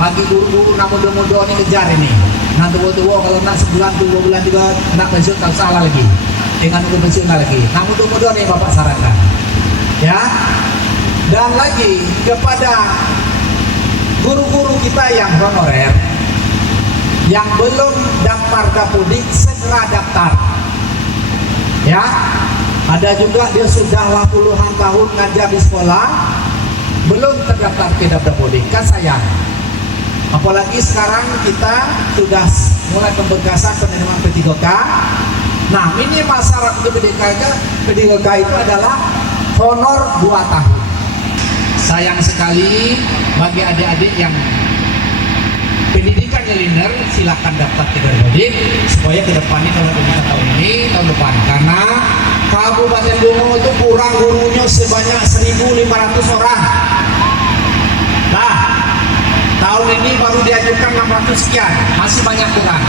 bagi guru-guru nak muda-muda ini kejar ini. Nanti tua-tua kalau nak sebulan, 2 bulan juga nak pensiun tak salah lagi. Dengan untuk pensiun lagi. Nak muda-muda nih Bapak sarankan. Ya. Dan lagi kepada guru-guru kita yang honorer yang belum daftar Dapodik segera daftar. Ya, ada juga dia sudah puluhan tahun ngajar di sekolah belum terdaftar ke Dapodik, kan sayang. Apalagi sekarang kita sudah mulai pemberkasan penerimaan P3K. Nah, minimal syarat untuk P3K itu adalah honor 2 tahun. Sayang sekali bagi adik-adik yang pendidikannya linear, silakan daftar ke Dapodik supaya ke depannya kalau kita tahun ini, tahun depan. Karena Kabupaten Bungo itu kurang gurunya sebanyak 1.500 orang. Nah, tahun ini baru diajukan 600 sekian, masih banyak kurang.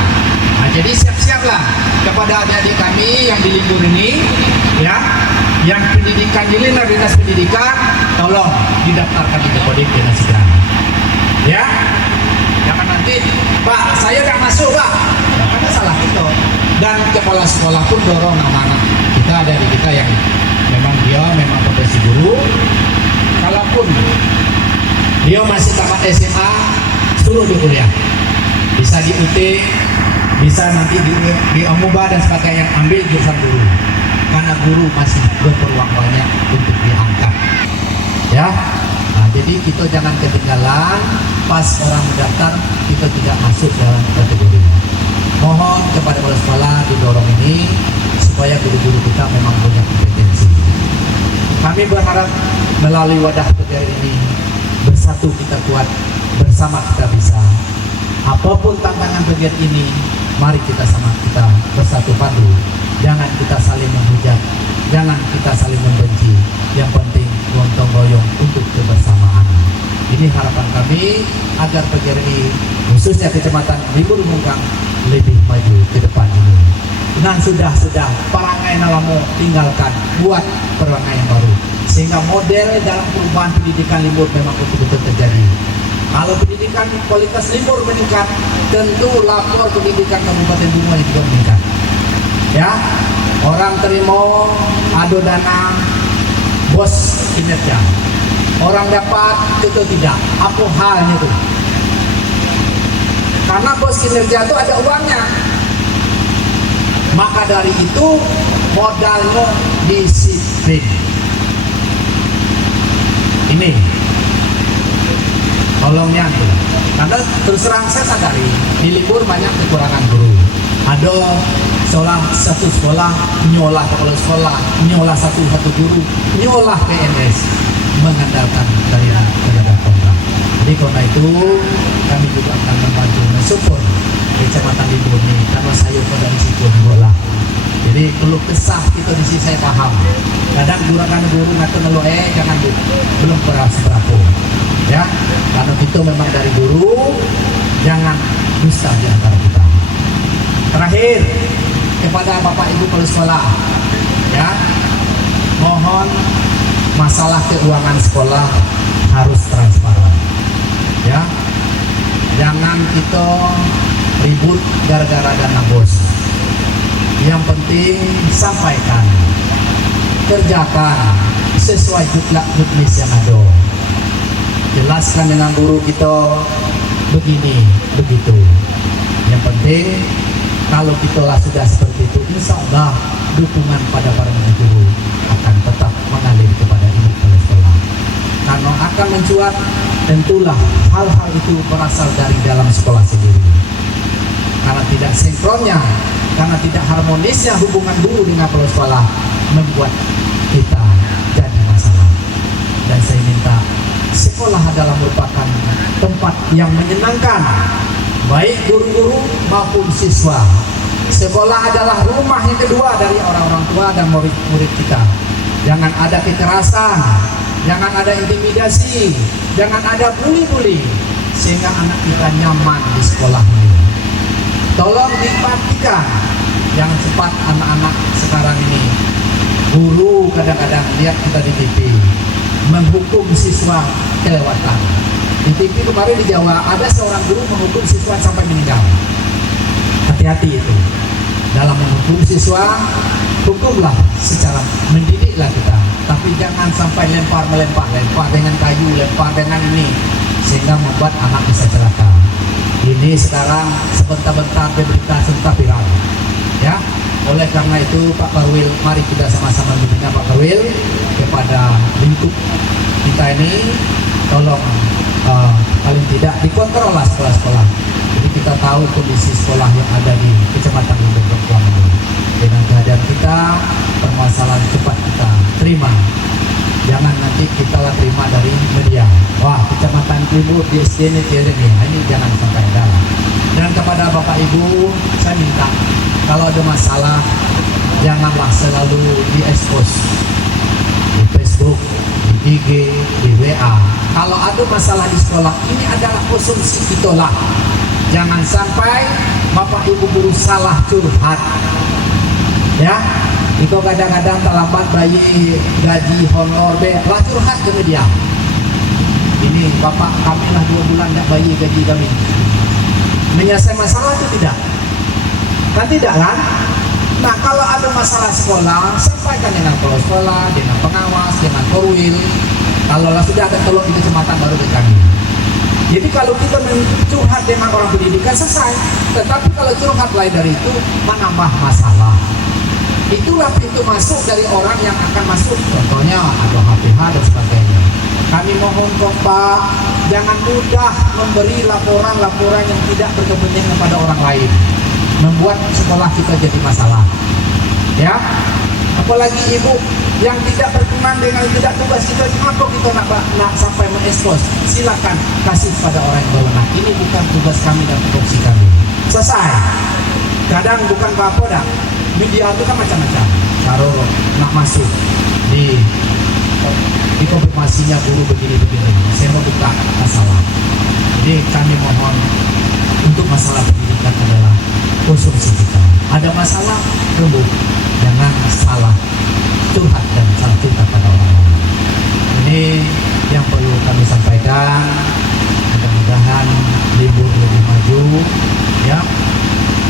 Nah, jadi siap-siaplah kepada adik-adik kami yang di libur ini, ya, yang pendidikan di linear dinas pendidikan, tolong didaftarkan di Dapodik dengan segera. Ya, jangan nanti, Pak, saya udah masuk, Pak. Ya, karena salah itu. Dan kepala sekolah pun dorong anak-anak kita, ada di kita yang memang potensi guru. Kalaupun dia masih tamat SMA, suruh di kuliah. Bisa di UT, bisa nanti di Amuba dan sebagainya, ambil jurusan guru. Karena guru masih berpeluang banyak untuk diangkat. Ya, nah, jadi kita jangan ketinggalan pas orang mendaftar kita tidak masuk dalam kategori. Mohon kepada kepala sekolah didorong ini supaya guru-guru kita memang punya kompetensi. Kami berharap melalui wadah PGRI ini bersatu kita kuat, bersama kita bisa. Apapun tantangan PGRI ini, mari kita bersatu padu. Jangan kita saling menghujat, jangan kita saling membenci. Yang penting gotong royong untuk kebersamaan. Ini harapan kami agar PGRI khususnya Kecamatan Libur Mungkang lebih maju ke depan ini. Nah, sudah perangai nalamu tinggalkan, buat perangai yang baru. Sehingga model dalam perubahan pendidikan Libur memang betul-betul terjadi. Kalau pendidikan kualitas Libur meningkat, tentu lapor pendidikan Kabupaten Bungo juga meningkat. Ya, orang terima ado dana bos kinerja, orang dapat itu tidak, apa halnya itu? Karena bos kinerja itu ada uangnya, maka dari itu modalnya disiplin. Ini tolongnya tuh, karena terus terang saya sadari di Libur banyak kekurangan guru. Ada satu sekolah nyolah kepala sekolah, nyolah satu guru, nyolah PNS, mengandalkan dari tenaga kontrak. Jadi karena itu kami juga akan membantu mensupport Kecamatan Libur ini, karena saya pada risiko bola. Jadi keluh kesah kita di sini saya paham. Kadang guru ngatur ngeluh jangan bu, belum pernah seberapa. Ya, karena itu memang dari guru, jangan dusta di antara kita. Terakhir kepada Bapak Ibu kepala sekolah, ya, mohon masalah keuangan sekolah harus transparan, ya, jangan kita ribut gara-gara dana bos. Yang penting sampaikan, kerjakan sesuai juknis yang ada. Jelaskan dengan guru kita begini, begitu. Yang penting kalau kita lah sudah seperti itu, insya Allah dukungan pada para guru akan tetap mengalir kepada ibu kepala sekolah. Karena akan mencuat, tentulah hal-hal itu berasal dari dalam sekolah sendiri. Karena tidak sinkronnya, karena tidak harmonisnya hubungan guru dengan kepala sekolah membuat kita jadi masalah. Dan saya minta, sekolah adalah merupakan tempat yang menyenangkan baik guru-guru maupun siswa. Sekolah adalah rumah yang kedua dari orang-orang tua dan murid-murid kita. Jangan ada kekerasan, jangan ada intimidasi, jangan ada bully-bully, sehingga anak kita nyaman di sekolah ini. Tolong diperhatikan, jangan cepat anak-anak sekarang ini. Guru kadang-kadang lihat kita di TV menghukum siswa kelewatan. Di TV kemarin di Jawa ada seorang guru menghukum siswa sampai meninggal. Hati-hati itu. Dalam menghukum siswa, hukumlah secara mendidiklah kita. Tapi jangan sampai lempar dengan kayu, lempar dengan ini, sehingga membuat anak bisa celaka. Ini sekarang sebentar-bentar berita serta viral. Ya, oleh karena itu Pak Karwil, mari kita sama-sama membina Pak Karwil kepada lingkup kita ini, tolong paling tidak dikontrol lah sekolah-sekolah. Jadi kita tahu kondisi sekolah yang ada di Kecamatan Limbur Bengkuang ini. Dengan kehadiran kita, permasalahan cepat kita terima. Jangan nanti kita lah terima dari media. Wah, Kecamatan Limbur di SD ini jangan sampai ada. Dan kepada Bapak Ibu, saya minta kalau ada masalah janganlah selalu diekspos di Facebook, di IG, di WA. Kalau ada masalah di sekolah, ini adalah konsumsi kita lah. Jangan sampai Bapak Ibu guru salah curhat. Ya, itu kadang-kadang terlambat bayi gaji honor lah curhat ke media. Ini Bapak kami lah 2 bulan tidak bayi gaji kami. Menyelesaikan masalah itu tidak? Kan tidak kan? Nah, kalau ada masalah sekolah, sampaikan dengan kepala sekolah, dengan pengawas, dengan korwil. Kalau sudah ada tolong di kecamatan baru ke kami. Jadi kalau kita curhat dengan orang pendidikan selesai. Tetapi kalau curhat lain dari itu menambah masalah. Itulah pintu masuk dari orang yang akan masuk. Contohnya ada HPH dan sebagainya. Kami mohon Pak, jangan mudah memberi laporan-laporan yang tidak berkepentingan kepada orang lain, membuat sekolah kita jadi masalah. Ya, apalagi ibu yang tidak berkenan dengan tidak tugas kita, kenapa kita nak sampai mengekspos? Silakan kasih pada orang yang berwenang. Ini bukan tugas kami dan tupoksi kami. Selesai. Kadang bukan apa-apa dah. Media itu kan macam-macam. Kalau nak masuk di konfirmasinya guru begini-begini, saya mau buka masalah. Jadi kami mohon untuk masalah pendidikan adalah konsumsi kita. Ada masalah, rembuk, jangan salah curhat dan salah curhat pada orang lain. Ini yang perlu kami sampaikan. Mudah-mudahan libur lebih maju, ya.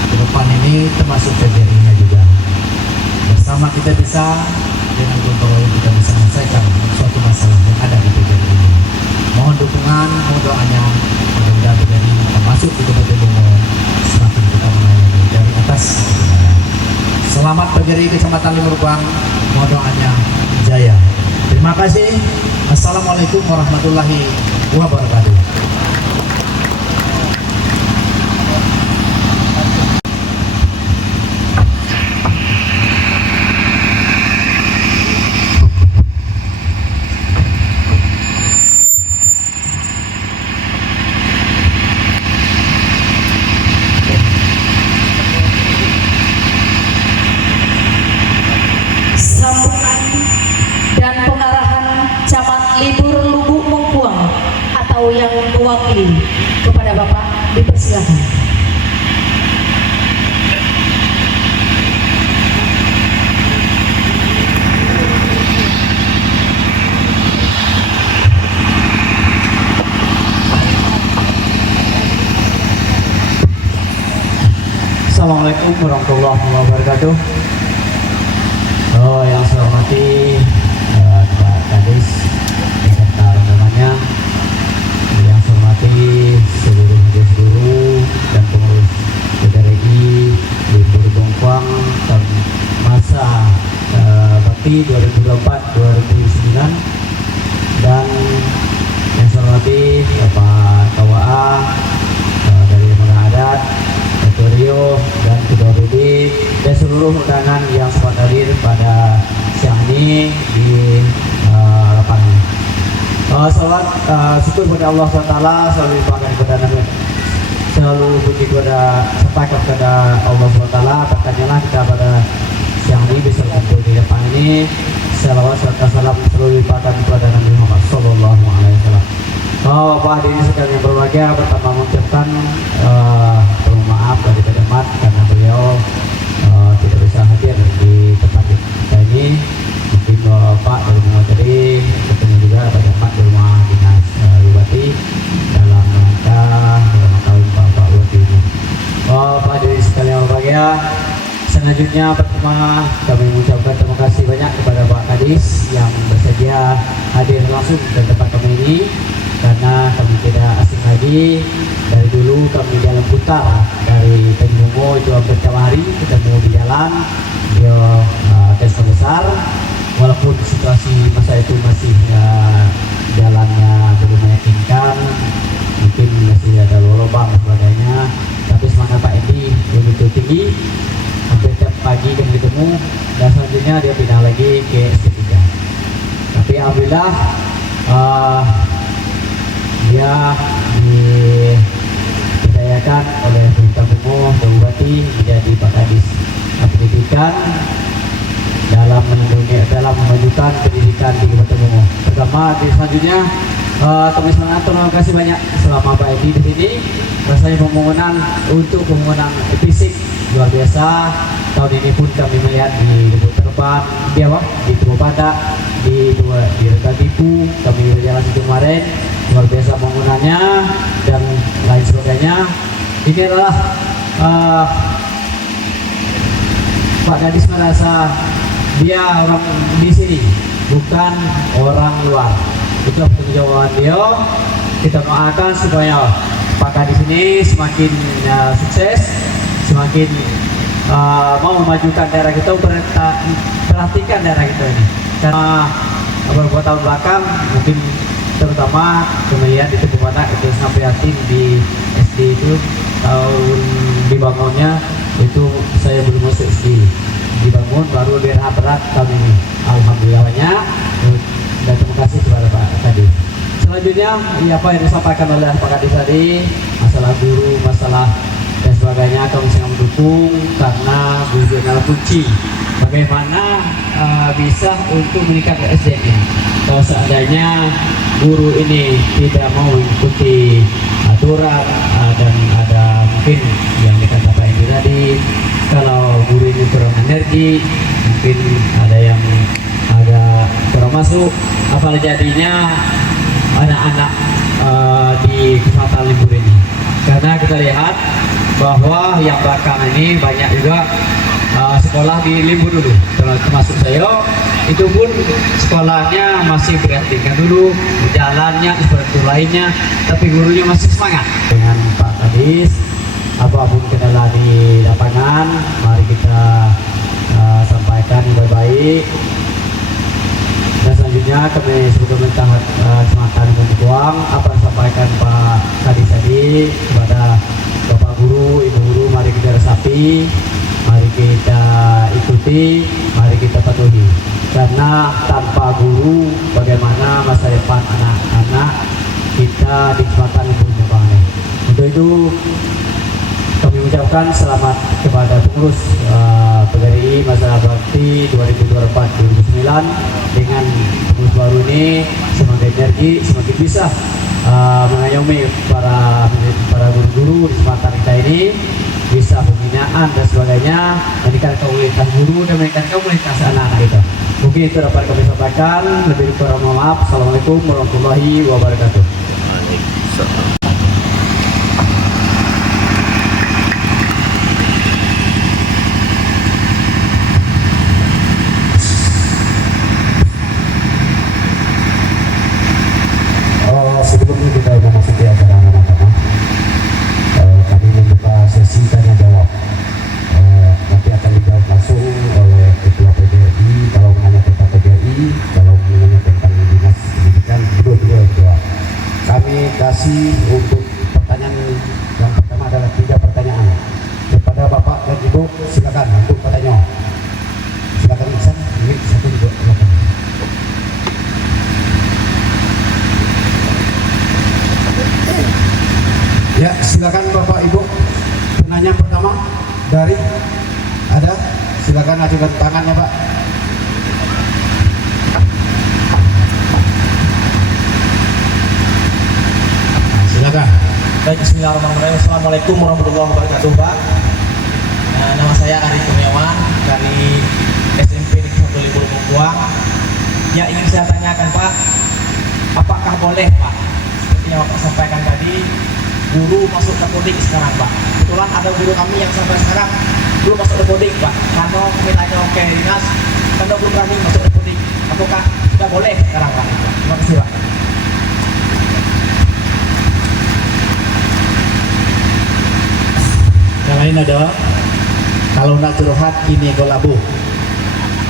Ke depan ini termasuk PBRI-nya juga. Bersama kita bisa dengan kontrol kita bisa menyelesaikan suatu masalah yang ada di PBRI ini. Mohon dukungan, mohon doanya. Mudah-mudahan PBRI termasuk di Kabupaten Bungo semakin kita melayani dari atas. Selamat PBRI Kecamatan Limbur Bengkuang, mohon doanya jaya. Terima kasih. Assalamualaikum warahmatullahi wabarakatuh. Sambutan dan pengarahan Camat Libur Lubuk Bengkuang atau yang mewakili kepada Bapak dipersilakan. Assalamualaikum warahmatullahi wabarakatuh. Yang saya hormati Pak Kadis beserta rombongannya, yang saya hormati seluruh guru dan pengurus PGRI Libur Bongkwang tahun masa bakti 2024-2009, dan yang saya hormati Bapak KWA dari Lembaga Adat, Ketua Rio dan Ketua BD, dan seluruh undangan yang sempat hadir pada siang ini di lapangan. Salawat syukur kepada Allah SWT selalu dibanggakan kepada Nabi, selalu puji kepada sampaikan kepada Allah SWT. Bertanyalah kita pada siang ini bisa kumpul di depan ini. Salawat serta salam selalu dibanggakan kepada Nabi Muhammad SAW. Bapak hadirin sekalian yang berbahagia, pertama mengucapkan permohonan maaf dari Pak Mat karena beliau tidak bisa hadir di tempat kita ini. Mungkin Bapak dari rumah tadi ketemu juga Pak Mat di rumah dinas Bupati dalam rangka ulang tahun Bapak Bupati ini. Bapak hadirin sekalian yang berbahagia, selanjutnya pertama kami mengucapkan terima kasih banyak kepada Pak Kadis yang bersedia hadir langsung di tempat kami ini, karena kami tidak asing lagi. Dari dulu kami jalan putar dari Tanjung itu hampir tiap hari ketemu di jalan. Beliau tes besar, walaupun situasi masa itu masih jalannya belum meyakinkan, mungkin masih ada lubang dan sebagainya, tapi semangat Pak Edi begitu tinggi. Hampir tiap pagi kami ketemu, dan selanjutnya dia pindah lagi ke SP3. Tapi alhamdulillah dia diperdayakan oleh pemerintah Bungo dan Bupati menjadi Pak Kadis Pendidikan dalam memajukan pendidikan di Kabupaten Bungo. Pertama, selanjutnya kami semangat terima kasih banyak selama Pak Edi di sini. Rasanya pembangunan fisik luar biasa. Tahun ini pun kami melihat di Lubuk Terbang, di Tubuh Badak, di Rekatipu, kami berjalan di kemarin, luar biasa bangunannya dan lain sebagainya. Ini adalah Pak Kadis merasa dia orang di sini, bukan orang luar. Itu pertanggungjawaban beliau. Kita doakan supaya Pak Kadis ini semakin sukses, semakin mau memajukan daerah kita. Perhatikan daerah kita ini, karena beberapa tahun belakang mungkin terutama kemudian di Tubuh Badak itu sampai yakin di SD itu tahun dibangunnya itu saya belum masuk SD, dibangun baru daerah berat tahun ini. Alhamdulillahnya, dan terima kasih kepada Pak Kadis. Selanjutnya apa yang disampaikan oleh Pak Kadis tadi, masalah guru, masalah dan sebagainya, kami sangat mendukung karena guru adalah kunci bagaimana bisa untuk meningkatkan SDM. Kalau seandainya guru ini tidak mau mengikuti aturan dan ada mungkin yang dikatakan Pak Edi tadi, kalau guru ini kurang energi, mungkin ada yang agak kurang masuk, apalagi jadinya anak-anak di kesempatan libur ini. Karena kita lihat bahwa yang belakang ini banyak juga sekolah di libur dulu, termasuk saya, itu pun sekolahnya masih berhentikan dulu, jalannya seperti lainnya, tapi gurunya masih semangat. Dengan Pak Kadis, apapun kendala di lapangan, mari kita sampaikan yang baik-baik. Dan selanjutnya kami sebagai pemerintah Kecamatan Bongkwang apa yang disampaikan Pak Kadis tadi kepada Bapak Guru, Ibu Guru, mari kita resapi, mari kita ikuti, mari kita patuhi. Karena tanpa guru, bagaimana masa depan anak-anak kita di Kecamatan Bongkwang ini. Untuk itu kami mengucapkan selamat kepada pengurus PGRI Masa Bakti 2024-2009 dengan pengurus baru ini, semakin energi, semakin bisa mengayomi para guru-guru di Kecamatan kita ini, bisa pembinaan dan sebagainya, meningkatkan kualitas guru dan meningkatkan kualitas anak-anak kita. Mungkin itu dapat kami sampaikan. Lebih kurang mohon maaf. Assalamualaikum warahmatullahi wabarakatuh. adalah 3 pertanyaan kepada Bapak dan Ibu. Silakan untuk bertanya. Silakan Iksan, ini satu juga. Silakan. Ya, silakan Bapak Ibu. Penanya pertama dari ada, silakan ajukan tangannya Pak. Silakan. Baik, bismillahirrahmanirrahim. Assalamualaikum warahmatullahi wabarakatuh, Pak. Nama saya Ari Kurniawan dari SMP Negeri 1 Libur Bengkuang. Ya, ingin saya tanyakan, Pak, apakah boleh, Pak, seperti yang Bapak sampaikan tadi, guru masuk ke Podik sekarang, Pak? Kebetulan ada guru kami yang sampai sekarang belum masuk ke Podik, Pak. Karena minatnya oke dinas, karena belum berani masuk ke Podik. Apakah sudah boleh sekarang, Pak? Terima kasih, Pak. Yang lain ada, kalau nak curhat ini golabu.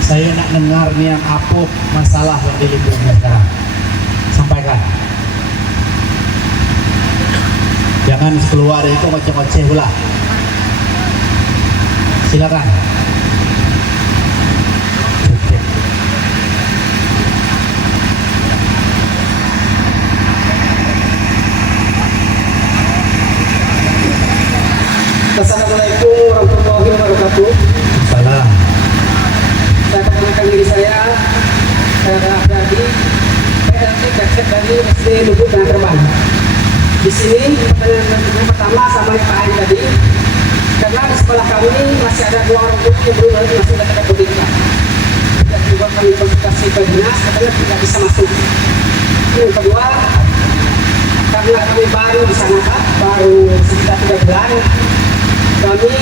Saya nak dengar nih yang apa masalah yang di lingkungan sekarang. Sampaikan. Jangan keluar dari itu ngoceh-ngoceh pula. Silakan. Oke. Assalamualaikum warahmatullahi wabarakatuh. Salam. Saya perkenalkan diri saya Abdi, PLT Kapset dari SD Lubuk Tengah Terbang. Di sini pertanyaan yang pertama sama yang Pak Ari tadi, karena di sekolah kami masih ada 2 orang guru yang belum masuk data pendidikan. Dan juga kami konsultasi ke dinas, katanya tidak bisa masuk. Yang kedua, karena kami baru di sana Pak, baru sekitar 3 bulan, kami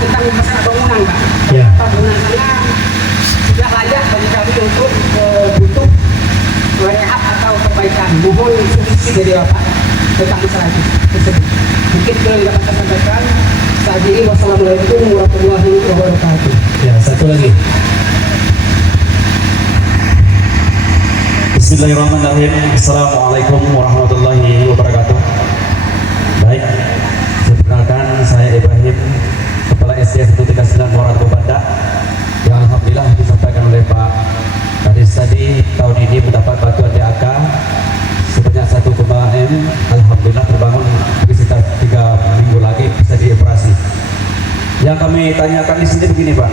tentang masalah bangunan Pak. Ya. Bangunan sana sudah layak bagi kami untuk butuh rehab atau perbaikan. Mohon solusi dari Bapak tentang masalah itu tersebut. Mungkin itu yang dapat saya sampaikan. Saat ini wassalamualaikum warahmatullahi wabarakatuh. Ya, satu lagi. Bismillahirrahmanirrahim. Assalamualaikum warahmatullahi wabarakatuh. Baik, saya perkenalkan, saya Ibrahim, Kepala SD 139 Morat Banda. Yang alhamdulillah disampaikan oleh Pak Kadis tadi, tahun ini mendapat bantuan DAK sebanyak 1,5 M. Alhamdulillah terbangun sekitar 3 minggu lagi bisa dioperasi. Yang kami tanyakan di sini begini Pak,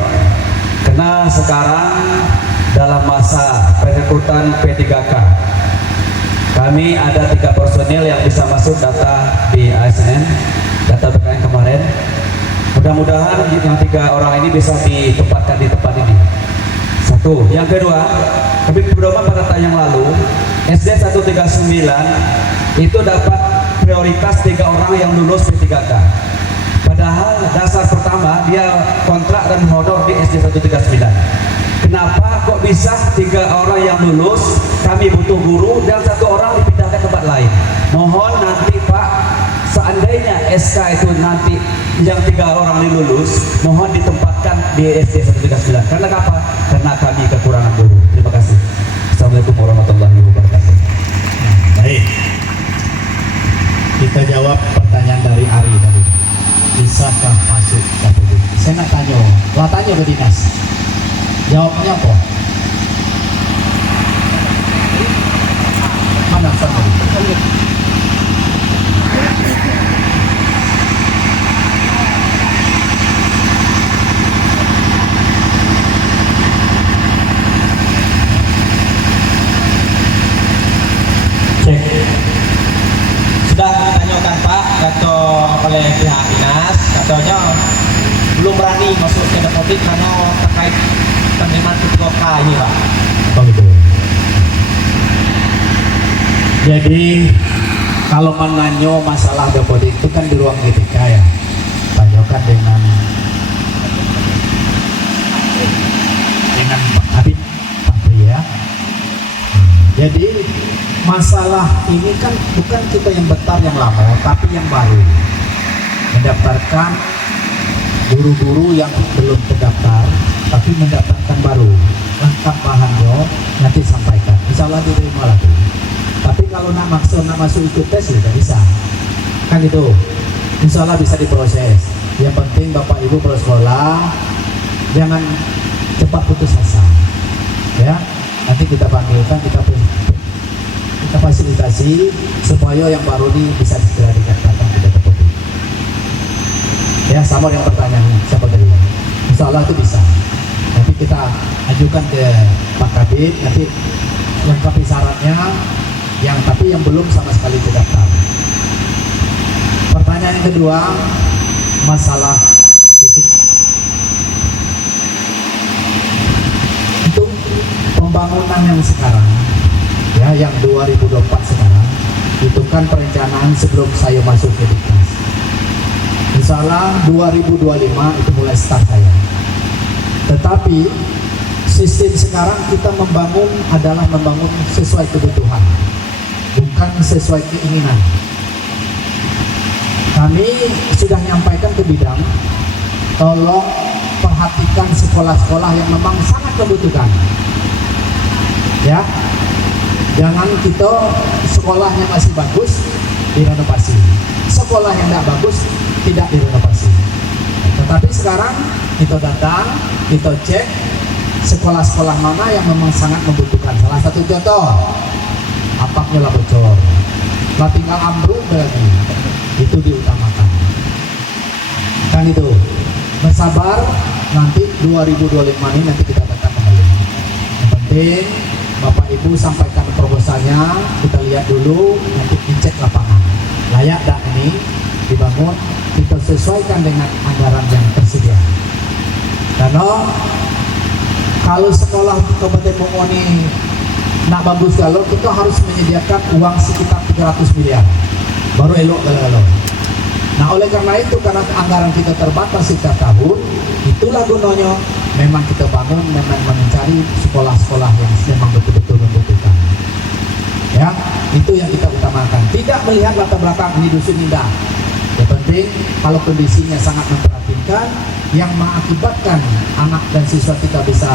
karena sekarang dalam masa perekrutan P3K, kami ada 3 personil yang bisa masuk data di ASN, data BKN kemarin. Mudah-mudahan yang 3 orang ini bisa ditempatkan di tempat ini. Satu. Yang kedua, kami berdoa pada tahun yang lalu SD 139 itu dapat prioritas 3 orang yang lulus P3K. Padahal dasar pertama dia kontrak dan honor di SD 139. Kenapa kok bisa 3 orang yang lulus, kami butuh guru dan 1 orang dipindahkan ke tempat lain? Mohon nanti Pak, seandainya SK itu nanti yang 3 orang ini lulus, mohon ditempatkan di SD 139. Karena apa? Karena kami kekurangan guru. Terima kasih. Assalamualaikum warahmatullahi wabarakatuh. Baik. Kita jawab pertanyaan dari Ari tadi. Bisakah masuk KPD? Saya nak tanya, tanya ke dinas. Jawabnya apa? Mana satu? Cek. Sudah ditanyakan Pak, kata oleh pihak dinas, katanya belum berani masuk ke Depodik karena terkait penerimaan P3K ini Pak. Oh gitu. Jadi kalau menanyo masalah Depodik itu kan di ruang GTK ya. Tanyakan dengan Pak Abid, Pak Pri ya. Jadi masalah ini kan bukan kita yang betar yang lama, tapi yang baru. Mendaftarkan guru-guru yang belum terdaftar, tapi mendaftarkan baru. Lengkap bahannya nanti sampaikan. Insya Allah diterima lagi. Tapi kalau nak masuk ikut tes tidak bisa. Kan itu. insya Allah bisa diproses. Yang penting Bapak Ibu kalau sekolah jangan cepat putus asa, ya. Nanti kita panggilkan, kita fasilitasi supaya yang baru ini bisa segera dikatakan tidak terputus. Ya, sama dengan pertanyaan siapa tadi? Insya Allah itu bisa. Nanti kita ajukan ke Pak Kabid, nanti lengkapi syaratnya, tapi yang belum sama sekali terdaftar. Pertanyaan yang kedua, masalah fisik. Untuk pembangunan yang sekarang, ya, yang 2024 sekarang, itu kan perencanaan sebelum saya masuk ke Diknas. Insya Allah 2025 itu mulai start saya. Tetapi sistem sekarang kita membangun adalah membangun sesuai kebutuhan, bukan sesuai keinginan. Kami sudah menyampaikan ke bidang, tolong perhatikan sekolah-sekolah yang memang sangat membutuhkan. Ya, jangan kita sekolahnya masih bagus direnovasi, sekolah yang tidak bagus tidak direnovasi. Tetapi sekarang kita datang, kita cek sekolah-sekolah mana yang memang sangat membutuhkan. Salah satu contoh, atapnya lah bocor, lah tinggal ambruk lagi, itu diutamakan. Kan itu, bersabar, nanti 2025 ini nanti kita datang kembali. Yang penting Bapak Ibu sampaikan proposalnya, kita lihat dulu, nanti dicek lapangan layak tak ini dibangun, kita sesuaikan dengan anggaran yang tersedia. Karena kalau sekolah Kabupaten Bungo ini nak bagus, kalau kita harus menyediakan uang sekitar 300 miliar baru elok kalau. Nah, oleh karena itu, karena anggaran kita terbatas setiap tahun, itulah gunanya memang kita bangun, memang mencari sekolah-sekolah yang memang betul-betul membutuhkan. Ya, itu yang kita utamakan. Tidak melihat latar belakang ini dusun indah. Yang penting kalau kondisinya sangat memprihatinkan, yang mengakibatkan anak dan siswa kita bisa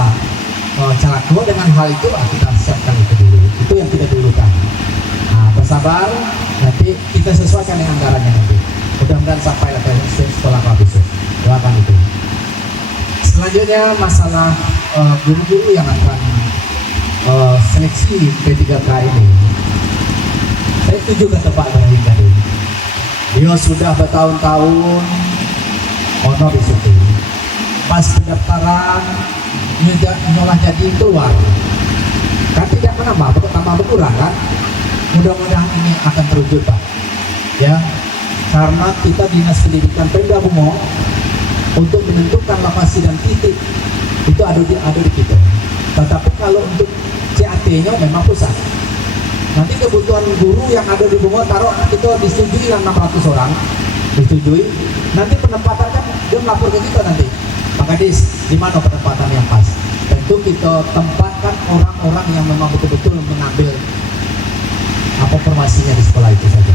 celaka dengan hal itu, kita siapkan itu dulu. Itu yang kita dulukan. Nah, bersabar, nanti kita sesuaikan dengan anggarannya nanti. Mudah-mudahan sampai ke sekolah bagus. Doakan itu. Selanjutnya masalah guru-guru yang akan seleksi P3K ini. Saya setuju kata Pak Ibrahim tadi. Dia sudah bertahun-tahun ono di situ. Pas pendaftaran nyolah jadi keluar. Kan tidak menambah, tambah berkurang kan? Mudah-mudahan ini akan terwujud, Pak. Ya, karena kita Dinas Pendidikan Pemda Bungo untuk menentukan lokasi dan titik itu ada di kita. Tetapi kalau untuk CAT-nya memang pusat. Nanti kebutuhan guru yang ada di Bungo taruh kita disetujui 600 orang, disetujui. Nanti penempatan kan dia melapor ke kita nanti, Pak Kadis, di mana penempatan yang pas? Tentu kita tempatkan orang-orang yang memang betul-betul mengambil formasinya di sekolah itu saja.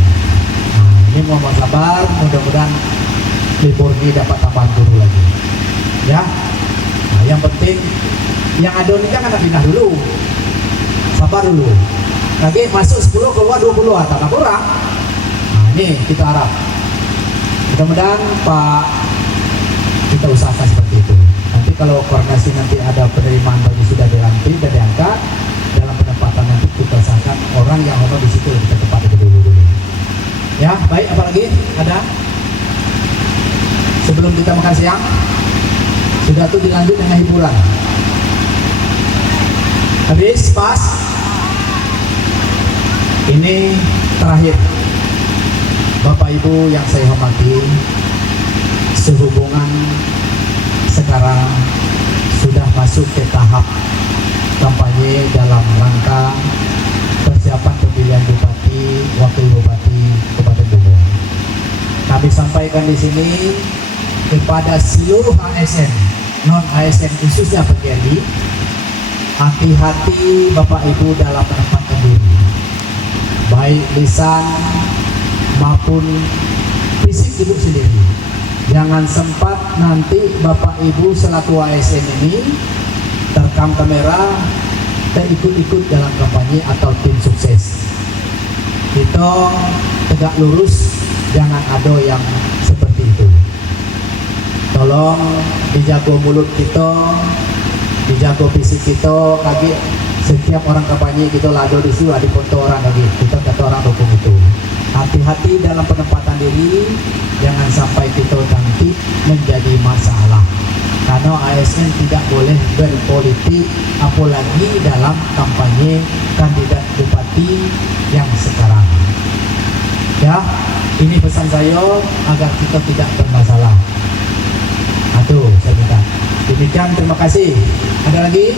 Nah, ini mohon sabar, mudah-mudahan libur ini dapat tambahan guru lagi. Ya, nah, yang penting yang ada ini jangan pindah dulu, sabar dulu. Lagi masuk 10 keluar 20 tambah kurang. Nah, ini kita harap. Mudah-mudahan Pak kita usahakan seperti itu. Nanti kalau koordinasi nanti ada penerimaan bagi sudah dilantik dan diangkat, dalam penempatan nanti kita usahakan orang yang ada di situ kita tempatkan dulu. Ya, baik, apalagi ada? Sebelum kita makan siang, sudah tuh dilanjut dengan hiburan. Habis, pas. Ini terakhir, Bapak Ibu yang saya hormati, sehubungan sekarang sudah masuk ke tahap kampanye dalam rangka persiapan pemilihan bupati, wakil bupati Kabupaten Bungo. Kami sampaikan di sini kepada seluruh ASN, non ASN khususnya PGRI, hati-hati Bapak Ibu dalam menempatkan diri, baik lisan maupun fisik Ibu sendiri. Jangan sempat nanti Bapak Ibu selaku ASN ini terekam kamera terikut-ikut dalam kampanye atau tim sukses. Kita tegak lurus jangan ada yang seperti itu. Tolong dijaga mulut kita, dijaga fisik kita. Kaki setiap orang kampanye kita lado di situ ada foto orang lagi, kita kata orang dukung itu. Hati-hati dalam penempatan diri, jangan sampai kita nanti menjadi masalah. Karena ASN tidak boleh berpolitik, apalagi dalam kampanye kandidat bupati yang sekarang. Ya, ini pesan saya agar kita tidak bermasalah. Aduh, saya minta. Demikian, terima kasih. Ada lagi?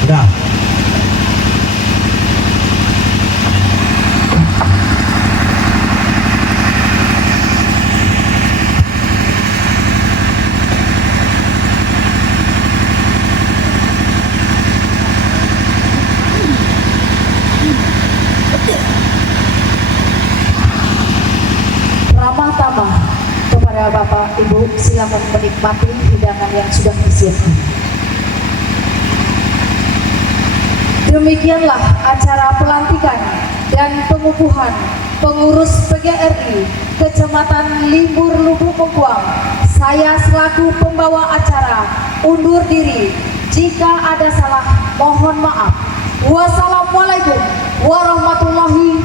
Sudah. Ramah tamah kepada Bapak Ibu, silakan menikmati hidangan yang sudah disiapkan. Demikianlah acara pelantikan dan pengukuhan pengurus PGRI Kecamatan Limbur Lubuk Mengkuang. Saya selaku pembawa acara undur diri. Jika ada salah, mohon maaf. Wassalamualaikum warahmatullahi